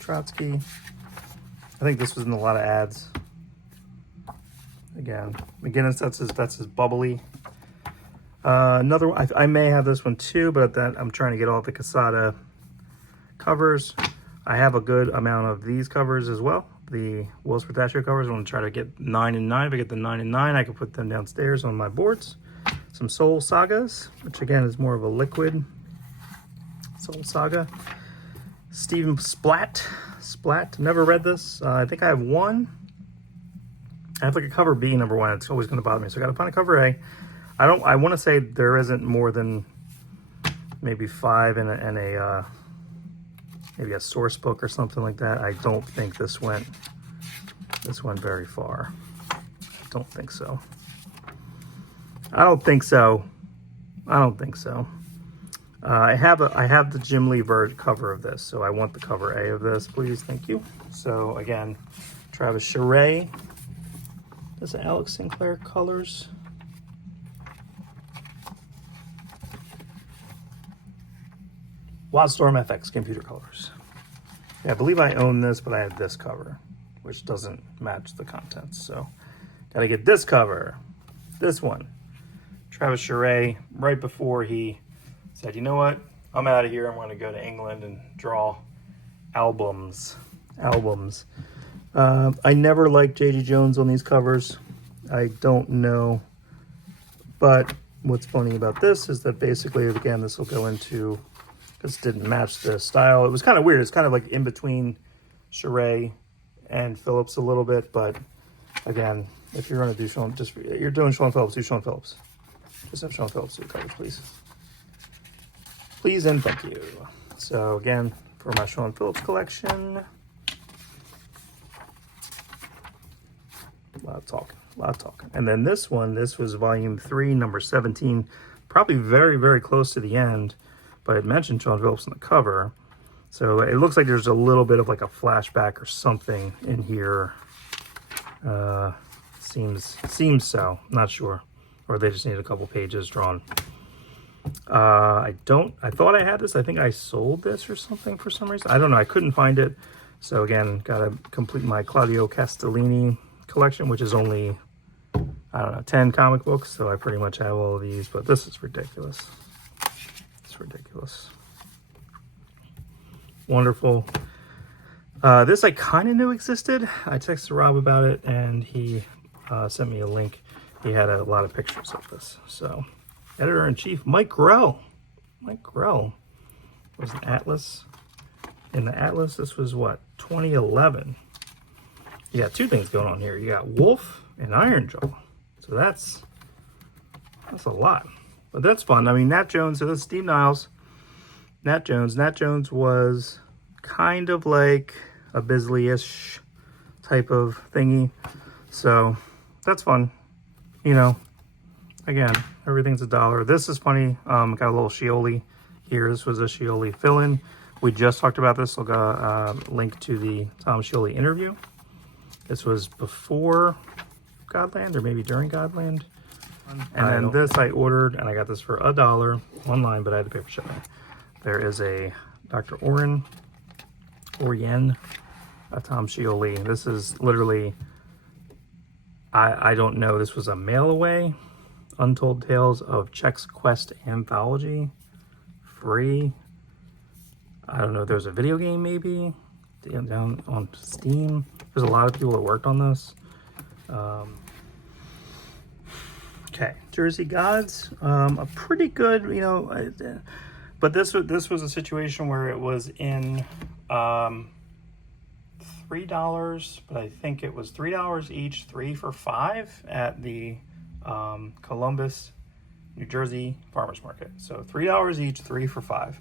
Trotsky. I think this was in a lot of ads. Again, McGuinness, that's his bubbly. Another one, I may have this one too, but that I'm trying to get all the Quesada covers. I have a good amount of these covers as well. The Will's Pistachio covers. I want to try to get 9 and 9. If I get the 9 and 9, I can put them downstairs on my boards. Some Soul Sagas, which again is more of a liquid Soul Saga. Stephen Splat. Never read this. I think I have one. I have like a cover B, number 1. It's always going to bother me. So I got to find a cover A. I want to say there isn't more than maybe 5 and maybe a source book or something like that. I don't think this went very far. I don't think so. I have the Jim Lee cover of this, so I want the cover A of this, please. Thank you. So again, Travis Charest. This is Alex Sinclair colors. Wildstorm FX computer colors. Yeah, I believe I own this, but I have this cover, which doesn't match the contents. So gotta get this cover. This one. Travis Charest, right before he said, you know what? I'm out of here. I'm going to go to England and draw albums. I never liked J.G. Jones on these covers. I don't know. But what's funny about this is that basically, again, this will go into, this didn't match the style. It was kind of weird. It's kind of like in between Charest and Phillips a little bit. But again, if you're going to do Sean, you're doing Sean Phillips, do Sean Phillips. Just have Sean Phillips do the covers, please. Please and thank you. So again, for my Sean Phillips collection, a lot of talking. And then this one, this was volume 3, number 17, probably very, very close to the end, but it mentioned Sean Phillips on the cover. So it looks like there's a little bit of like a flashback or something in here. Seems so, not sure. Or they just need a couple pages drawn. I thought I had this. I think I sold this or something for some reason. I don't know. I couldn't find it. So again, got to complete my Claudio Castellini collection, which is only, I don't know, 10 comic books. So I pretty much have all of these, but this is ridiculous. It's ridiculous. Wonderful. This I kind of knew existed. I texted Rob about it and he sent me a link. He had a lot of pictures of this. So, editor-in-chief Mike Grell. Mike Grell was an Atlas. In the Atlas, this was what, 2011. You got two things going on here. You got Wolf and Ironjaw. So that's a lot. But that's fun. I mean, Nat Jones, so this is Steve Niles. Nat Jones. Nat Jones was kind of like a Bisley-ish type of thingy. So that's fun. You know, again, everything's $1. This is funny. Got a little Scioli here. This was a Scioli fill-in. We just talked about this. I'll go link to the Tom Scioli interview. This was before Godland or maybe during Godland. And then this I ordered, and I got this for $1 online, but I had to pay for shipping. There is a Dr. Orion, Tom Scioli. This is literally, I don't know, this was a mail away. Untold Tales of Chex Quest Anthology. Free. I don't know, there's a video game maybe down on Steam. There's a lot of people that worked on this. Okay, Jersey Gods, a pretty good, you know, but this was a situation where it was in $3, but I think it was $3 each, 3 for $5 at the Columbus, New Jersey farmers market. So $3 each, 3 for $5.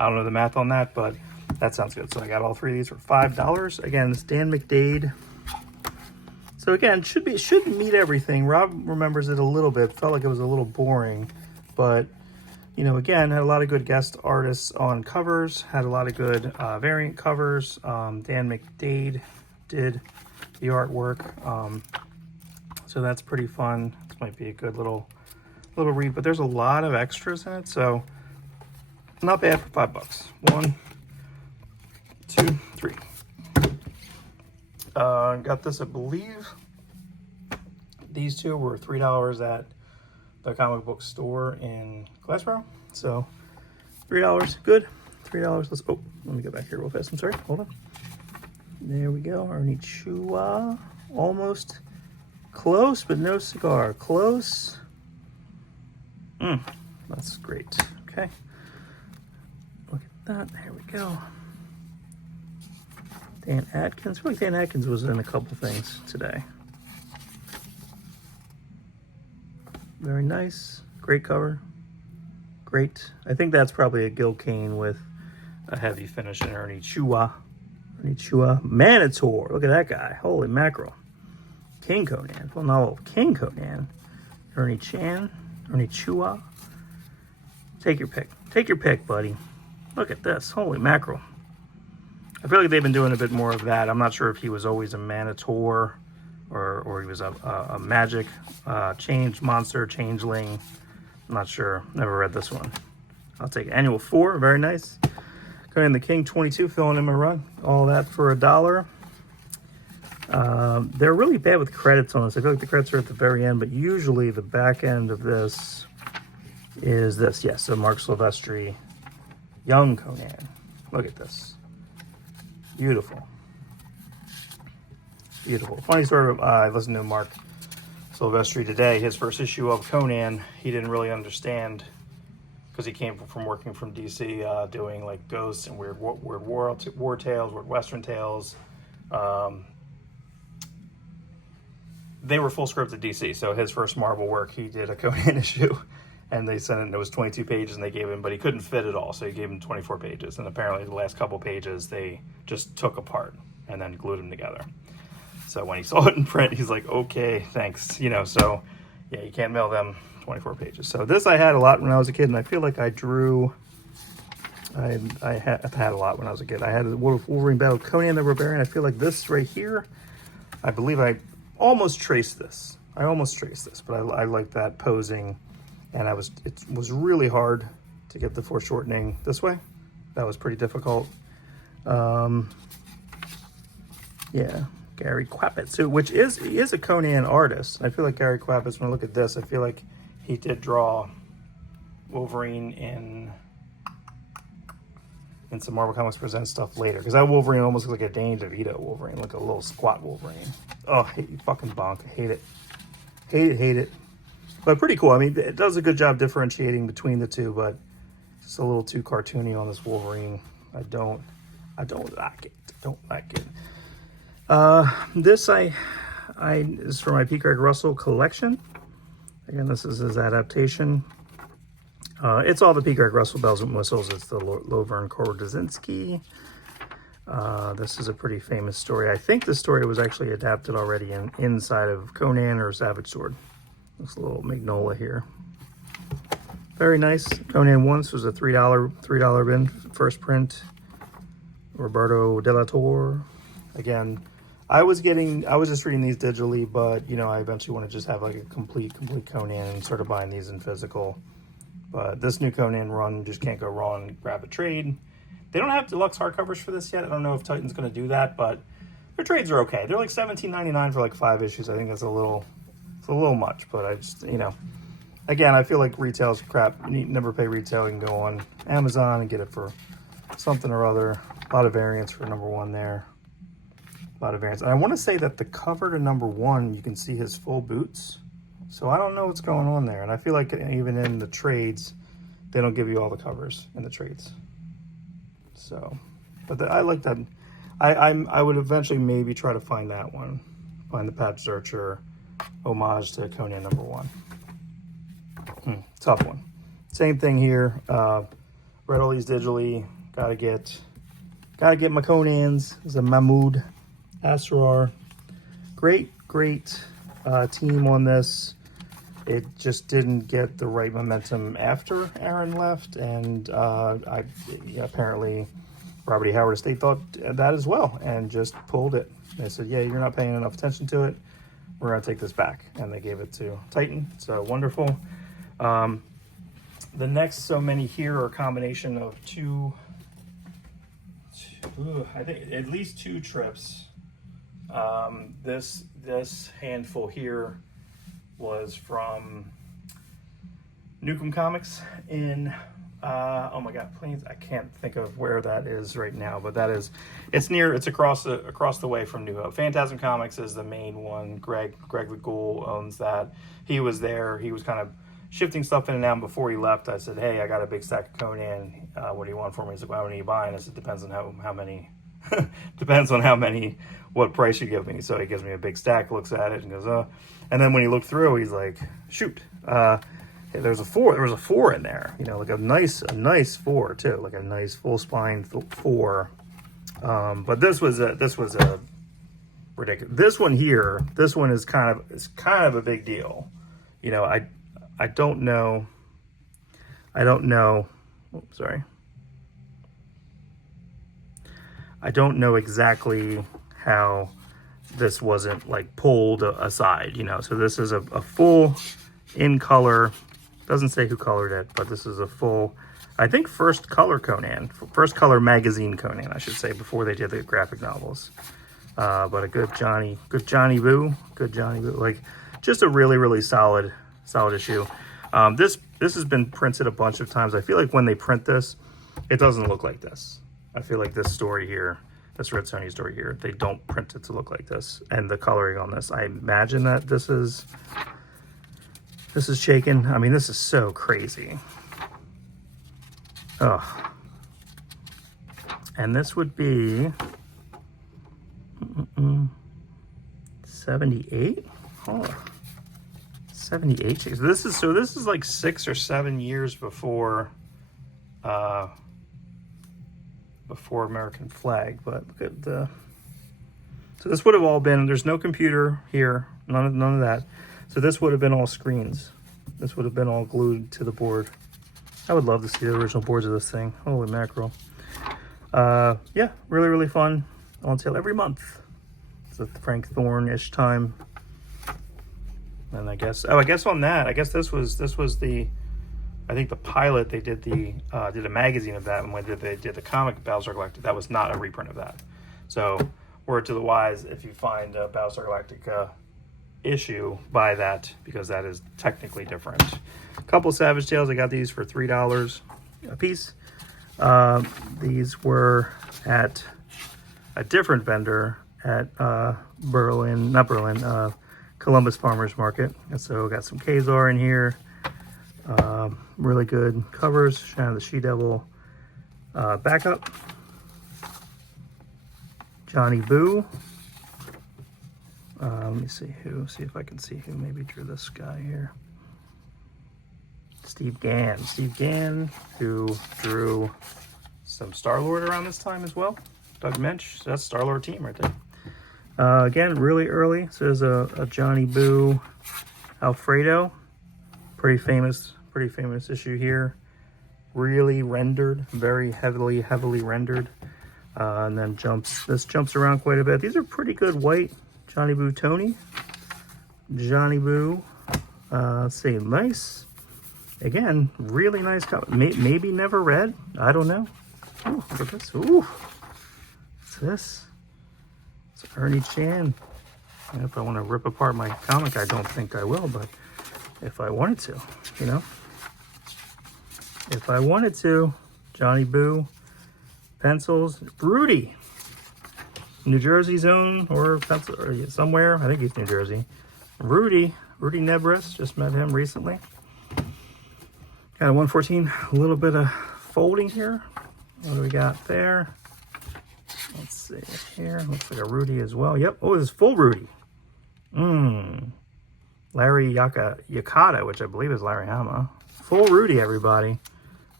I don't know the math on that, but that sounds good. So I got all 3 of these for $5. Again, it's Dan McDade. So again, shouldn't meet everything. Rob remembers it a little bit. Felt like it was a little boring, but you know, again, had a lot of good guest artists on covers. Had a lot of good variant covers. Dan McDade did the artwork, so that's pretty fun. This might be a good little read, but there's a lot of extras in it, so not bad for $5. 1, 2, 3. Got this, I believe these two were $3 at the comic book store in Glassboro. So $3, good. $3. Let me go back here real fast. I'm sorry, hold on. There we go. Ernie Chua, almost close, but no cigar. Close. That's great. Okay. Look at that. There we go. Dan Atkins. I feel like Dan Atkins was in a couple things today. Very nice. Great cover. Great. I think that's probably a Gil Kane with a heavy finish in Ernie Chua. Ernie Chua. Manitor. Look at that guy. Holy mackerel. King Conan. Well, no, King Conan. Ernie Chan. Ernie Chua. Take your pick. Take your pick, buddy. Look at this. Holy mackerel. I feel like they've been doing a bit more of that. I'm not sure if he was always a Manitor or he was a magic change monster, changeling. I'm not sure. Never read this one. I'll take it. Annual 4. Very nice. Conan the King 22, filling in my run. All that for $1. They're really bad with credits on this. I feel like the credits are at the very end, but usually the back end of this is this. Yes, so Marc Silvestri, young Conan. Look at this. Beautiful. Beautiful. Funny story, I listened to Marc Silvestri today. His first issue of Conan, he didn't really understand because he came from working from DC, doing like ghosts and weird war tales, weird Western tales. They were full script at DC, so his first Marvel work, he did a Conan issue. And they sent it, and it was 22 pages, and they gave him, but he couldn't fit it all, so he gave him 24 pages. And apparently the last couple pages, they just took apart and then glued them together. So when he saw it in print, he's like, okay, thanks. You know, so yeah, you can't mail them 24 pages. So this I had a lot when I was a kid, and I feel like I drew, I had a lot when I was a kid. I had a Wolverine Battle Conan the Barbarian. I feel like this right here, I believe I almost traced this. But I like that posing. And it was really hard to get the foreshortening this way. That was pretty difficult. Yeah, Gary Kwapitz, which he is a Conan artist. I feel like Gary Kwapitz, when I look at this, I feel like he did draw Wolverine in some Marvel Comics Presents stuff later. Because that Wolverine almost looks like a Danny DeVito Wolverine, like a little squat Wolverine. Oh, I hate you, fucking bonk. I hate it. Hate it. But pretty cool. I mean, it does a good job differentiating between the two, but just a little too cartoony on this Wolverine. I don't like it. Don't like it. This is for my P. Craig Russell collection. Again, this is his adaptation. It's all the P. Craig Russell bells and whistles. It's the Lovern Korczynski. This is a pretty famous story. I think this story was actually adapted already inside of Conan or Savage Sword. This little magnolia here. Very nice. Conan 1, this was a $3 bin, first print. Roberto De La Torre. Again, I was just reading these digitally, but you know, I eventually want to just have like a complete Conan and sort of buying these in physical. But this new Conan run, just can't go wrong. Grab a trade. They don't have deluxe hardcovers for this yet. I don't know if Titan's going to do that, but their trades are okay. They're like $17.99 for like 5 issues. I think that's a little much, but I just, you know, again, I feel like retail's crap. You never pay retail. You can go on Amazon and get it for something or other. A lot of variants for number 1 there. A lot of variants. And I want to say that the cover to number 1, you can see his full boots. So I don't know what's going on there. And I feel like even in the trades, they don't give you all the covers in the trades. So, but I like that. I would eventually maybe try to find that one. Find the Patch Searcher homage to Conan number 1. Tough one. Same thing here. Read all these digitally. Gotta get my Conans. There's a Mahmoud Asrar. Great team on this. It just didn't get the right momentum after Aaron left, and apparently Robert E. Howard Estate thought that as well, and just pulled it. They said, yeah, you're not paying enough attention to it. We're going to take this back, and they gave it to Titan. So wonderful. The next so many here are a combination of I think at least 2 trips. This handful here was from Nukem Comics in oh my god, Plains. I can't think of where that is right now, but it's across the way from New Hope. Phantasm Comics is the main one. Greg the Ghoul owns that. He was there. He was kind of shifting stuff in and out. Before he left, I said, hey, I got a big stack of Conan. What do you want for me? He's like, well, how many are you buying? I said, depends on how many depends on how many, what price you give me. So he gives me a big stack, looks at it and goes, and then when he looked through, he's like, shoot, hey, there was a 4 in there, you know, like a nice 4 too, like a nice full spine 4. But this was a ridiculous. This one is kind of a big deal. You know, I don't know. Oops, sorry. I don't know exactly how this wasn't like pulled aside, you know. So this is a full in color. Doesn't say who colored it, but this is a full, I think, first color magazine Conan, I should say, before they did the graphic novels. But a good Johnny Boo, like just a really solid issue. This has been printed a bunch of times. I feel like when they print this, it doesn't look like this. I feel like this story here, this Red Sonny story here, they don't print it to look like this. And the coloring on this, I imagine that this is shaken. I mean, this is so crazy. Ugh. And this would be 78. Oh, 78. So this is like 6 or 7 years before American Flag. But look at so this would have all been, there's no computer here, none of that. So this would have been all screens. This would have been all glued to the board. I would love to see the original boards of this thing. Holy mackerel. Yeah, really fun. On sale every month. It's a Frank Thorne-ish time. And I guess on that, I guess this was the, I think the pilot, they did a magazine of that, and when they did the comic Battlestar Galactica, that was not a reprint of that. So, word to the wise, if you find a Battlestar Galactica issue, buy that, because that is technically different. A couple Savage Tales, I got these for $3 a piece. These were at a different vendor at Conan Columbus Farmers Market. And so got some Kazar in here. Really good covers. Shine of the She-Devil backup. Johnny Boo. Let me see if I can see who maybe drew this guy here. Steve Gann. Steve Gann, who drew some Star-Lord around this time as well. Doug Mensch, so that's Star-Lord team right there. Again, really early. So there's a Johnny Boo Alfredo. Pretty famous issue here. Really rendered, very heavily rendered. And then this jumps around quite a bit. These are pretty good white. Johnny Boo Tony. Johnny Boo. Let's see, nice. Again, really nice cover. Maybe never read. I don't know. Ooh, look at this. Ooh. What's this? It's Ernie Chan. And if I want to rip apart my comic, I don't think I will, but if I wanted to, you know. If I wanted to, Johnny Boo, pencils, Rudy, New Jersey zone or somewhere. I think he's New Jersey. Rudy Nebres, just met him recently. Got a 114, a little bit of folding here. What do we got there? Let's see here. Looks like a Rudy as well. Yep. Oh, this is full Rudy. Larry Yakata, which I believe is Larry Hama. Full Rudy, everybody.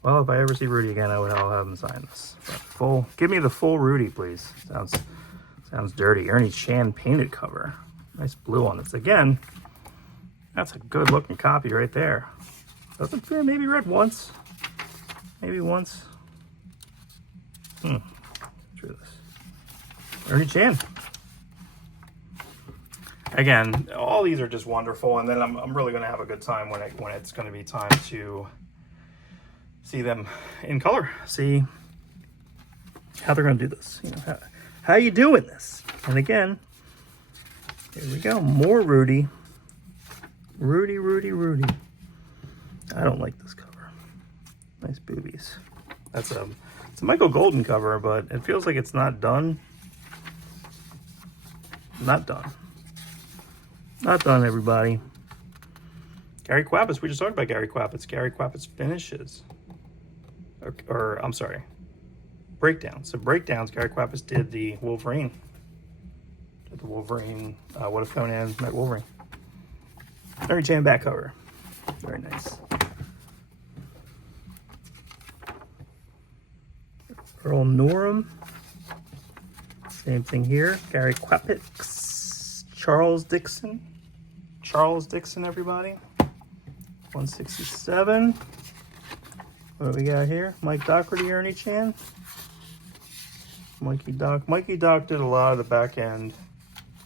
Well, if I ever see Rudy again, I'll have him sign this. But give me the full Rudy, please. Sounds dirty. Ernie Chan painted cover. Nice blue on this. Again, that's a good looking copy right there. Doesn't feel, maybe read once. Maybe once. Drew this. Ernie Chan. Again, all these are just wonderful, and then I'm really going to have a good time when it's going to be time to see them in color. See how they're going to do this. You know, how you doing this? And again, here we go. More Rudy. Rudy. I don't like this cover. Nice boobies. It's a Michael Golden cover, but it feels like it's not done. Not done, everybody. Gary Quappis. We just talked about Gary Quappis. Gary Quappis finishes. Or I'm sorry. Breakdowns. So breakdowns, Gary Quappis did the Wolverine. What if Conan met Wolverine? Ernie Chan back cover. Very nice. Earl Norham. Same thing here. Gary Quappis. Charles Dixon, everybody. 167. What do we got here? Mike Dougherty, Ernie Chan. Mikey Doc did a lot of the back end.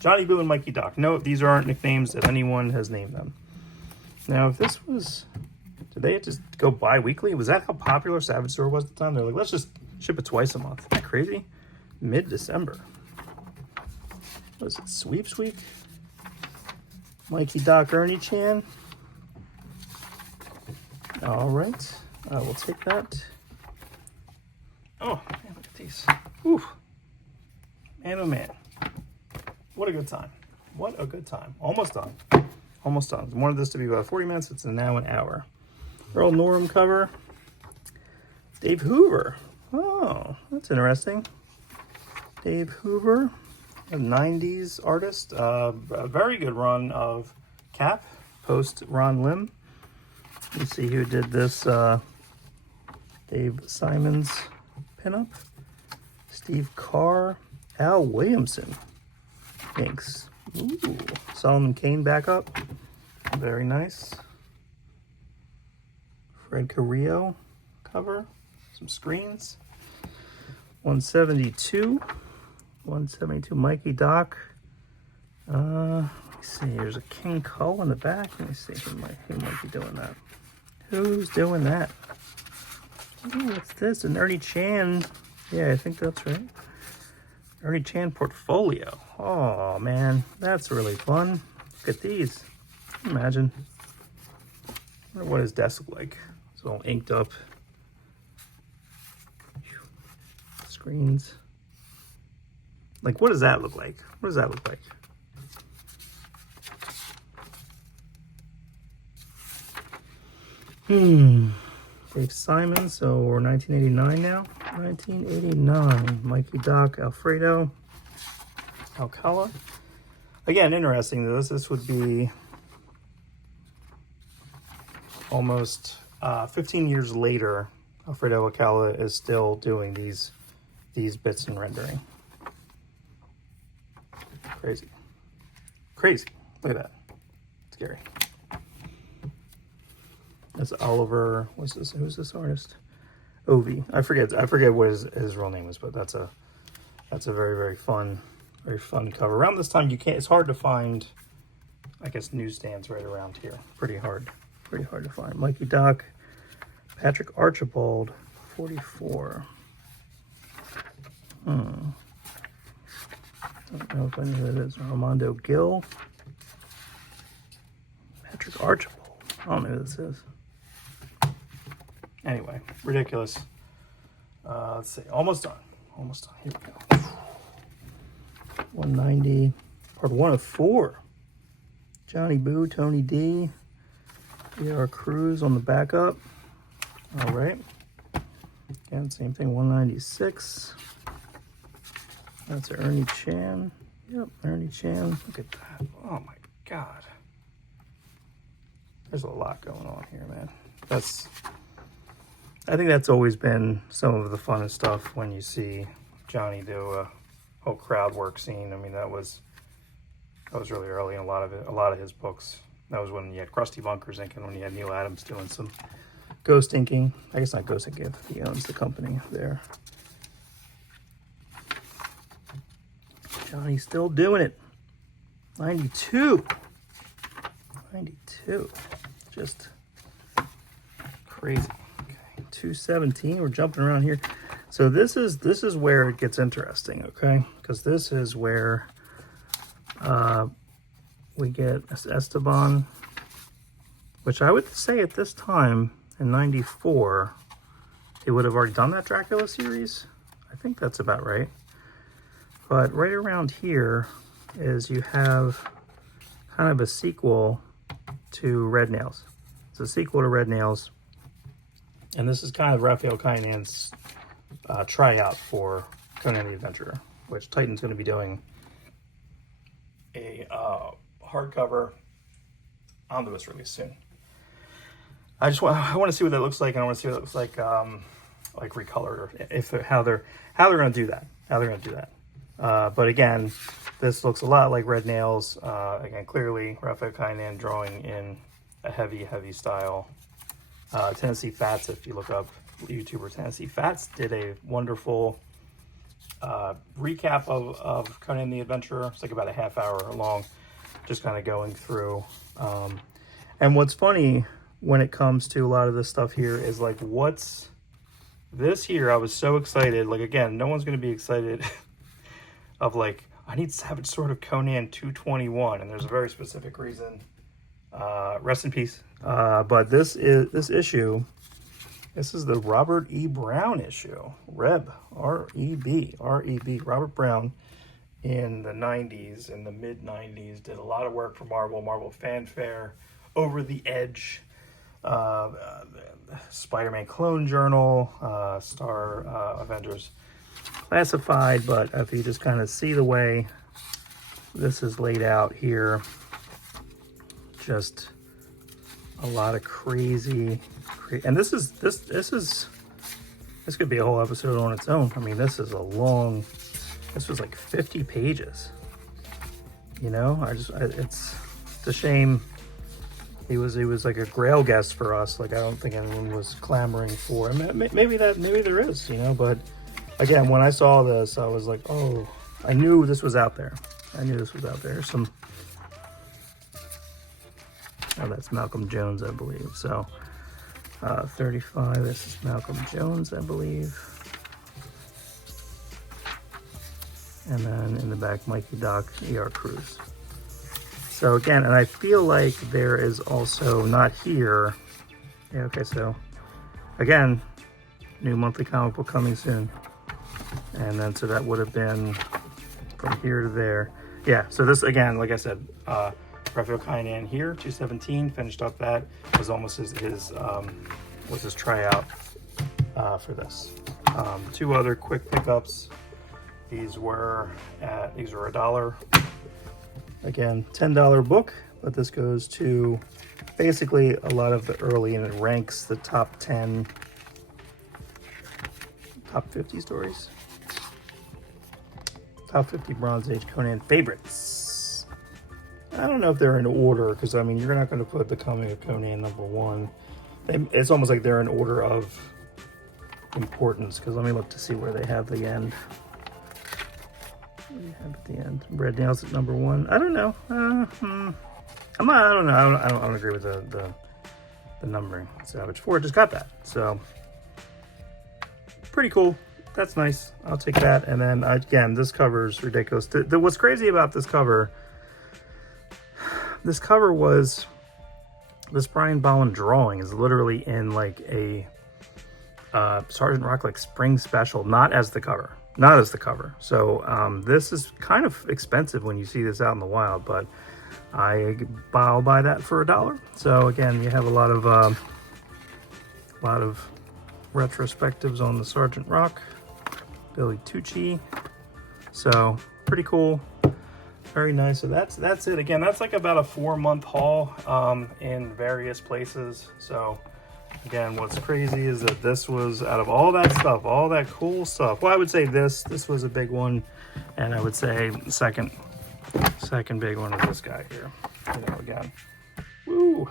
Johnny Boo and Mikey Doc. No, these aren't nicknames that anyone has named them. Now, if this was... Did they just go bi-weekly? Was that how popular Savage Store was at the time? They're like, let's just ship it twice a month. Isn't that crazy? Mid-December. What is it? Sweeps week? Mikey Doc Ernie Chan. All right. We'll take that. Oh, man, look at these. Whew. Man, oh man. What a good time. What a good time. Almost done. Almost done. I wanted this to be about 40 minutes. It's now an hour. Earl Norham cover. Dave Hoover. Oh, that's interesting. Dave Hoover, a 90s artist. A very good run of Cap, post Ron Lim. Let's see who did this. Dave Simons pinup. Steve Carr. Al Williamson. Thanks. Ooh, Solomon Kane backup. Very nice. Fred Carrillo cover. Some screens. 172. 172. Mikey Doc. Let me see. There's a King Cole in the back. Let me see who might be doing that. Who's doing that? Ooh, what's this? An Ernie Chan. Yeah, I think that's right. Ernie Chan portfolio. Oh, man. That's really fun. Look at these. Imagine. I wonder what his desk looked like. It's all inked up. Screens. Like, what does that look like? What does that look like? Dave Simon, so we're 1989 now. 1989. Mikey Doc, Alfredo, Alcala. Again, interesting. This would be almost 15 years later. Alfredo Alcala is still doing these bits and rendering. Crazy. Crazy. Look at that. Scary. That's Oliver. What's this? Who's this artist? Ovi. I forget what his real name is, but that's a very, very fun cover. Around this time, it's hard to find, I guess, newsstands right around here. Pretty hard to find. Mikey Doc, Patrick Archibald, 44. I don't know if I know who that is. Armando Gill. Patrick Archibald. I don't know who this is. Anyway, ridiculous. Let's see. Almost done. Almost done. Here we go. 190. Part 1 of 4. Johnny Boo, Tony D. DR Cruz on the backup. All right. Again, same thing. 196. That's Ernie Chan. Yep, Ernie Chan. Look at that. Oh my God. There's a lot going on here, man. I think that's always been some of the funnest stuff when you see Johnny do a whole crowd work scene. I mean, that was really early in a lot of his books. That was when you had Krusty Bunkers inking, when you had Neil Adams doing some ghost inking. I guess not ghost inking, he owns the company there. Johnny's still doing it. 92. 92. Just crazy. Okay, 217. We're jumping around here. So this is where it gets interesting, okay? Because this is where we get Esteban, which I would say at this time in 94, it would have already done that Dracula series. I think that's about right. But right around here is you have kind of a sequel to Red Nails. It's a sequel to Red Nails. And this is kind of Raphael Kainan's tryout for Conan the Adventurer, which Titan's going to be doing a hardcover omnibus release soon. I want to see what that looks like, and I want to see what it looks like recolored, or how they're going to do that. But again, this looks a lot like Red Nails. Again, clearly Raphael Kainan drawing in a heavy style. Tennessee Fats, if you look up YouTuber Tennessee Fats, did a wonderful recap of Conan the Adventurer. It's like about a half hour long, just kind of going through. And what's funny when it comes to a lot of this stuff here is like, what's this here? I was so excited. Like, again, no one's going to be excited of like, I need Savage Sword of Conan 221, and there's a very specific reason. Rest in peace. But this issue, this is the Robert E. Brown issue. R-E-B, Robert Brown in the 90s, in the mid-90s, did a lot of work for Marvel Fanfare, Over the Edge, Spider-Man Clone Journal, Star Avengers Classified. But if you just kind of see the way this is laid out here, just a lot of crazy, and this could be a whole episode on its own. I mean, this was like 50 pages, you know. It's a shame he was like a grail guest for us. Like, I don't think anyone was clamoring for him. Maybe there is, you know. But again, when I saw this, I was like, oh, I knew this was out there. That's Malcolm Jones, I believe. So 35, this is Malcolm Jones, I believe. And then in the back, Mikey Doc, ER Cruz. So again, and I feel like there is also not here. Yeah, okay, so again, new monthly comic book coming soon. And then, so that would have been from here to there. Yeah, so this, again, like I said, Raphael Conan here, 217. Finished up that. Was almost his tryout for this. Two other quick pickups. These were $1. Again, $10 book, but this goes to basically a lot of the early, and it ranks the top 10, top 50 stories. Top 50 Bronze Age Conan favorites. I don't know if they're in order, because I mean, you're not going to put the Coming of Conan #1. It's almost like they're in order of importance, because let me look to see where they have the end. What do you have at the end? Brad Daniels at #1. I don't know. I don't know. I don't agree with the numbering. Savage 4 just got that, so pretty cool. That's nice. I'll take that. And then again, this cover is ridiculous. What's crazy about this cover? This cover was this Brian Bolland drawing is literally in like a Sergeant Rock like spring special, not as the cover. Not as the cover. So this is kind of expensive when you see this out in the wild, but I'll buy that for $1. So again, you have a lot of retrospectives on the Sergeant Rock, Billy Tucci. So pretty cool, very nice. So that's it. Again, that's like about a 4-month haul in various places. So again, what's crazy is that this was, out of all that stuff, all that cool stuff, well, I would say this was a big one, and I would say second big one is this guy here. You know, again, woo.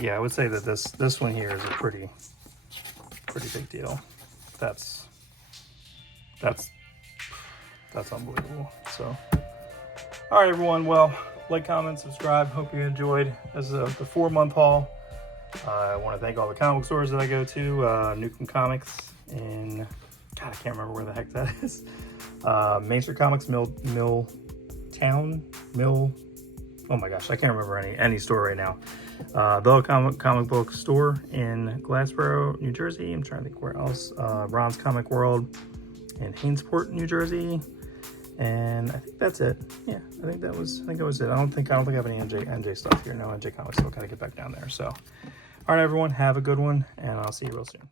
Yeah, I would say that this one here is a pretty big deal. That's unbelievable. So, all right, everyone. Well, like, comment, subscribe. Hope you enjoyed. This is the 4-month haul. I want to thank all the comic stores that I go to. Newcomb Comics in, God, I can't remember where the heck that is. Main Street Comics, Milltown. Oh my gosh, I can't remember any store right now. The comic book store in Glassboro, New Jersey. I'm trying to think where else. Ron's Comic World in Hainesport, New Jersey. And I think that's it. Yeah, I think that was it. I don't think I have any NJ stuff here. No NJ Comics, so I'll kind of get back down there. So, all right, everyone, have a good one, and I'll see you real soon.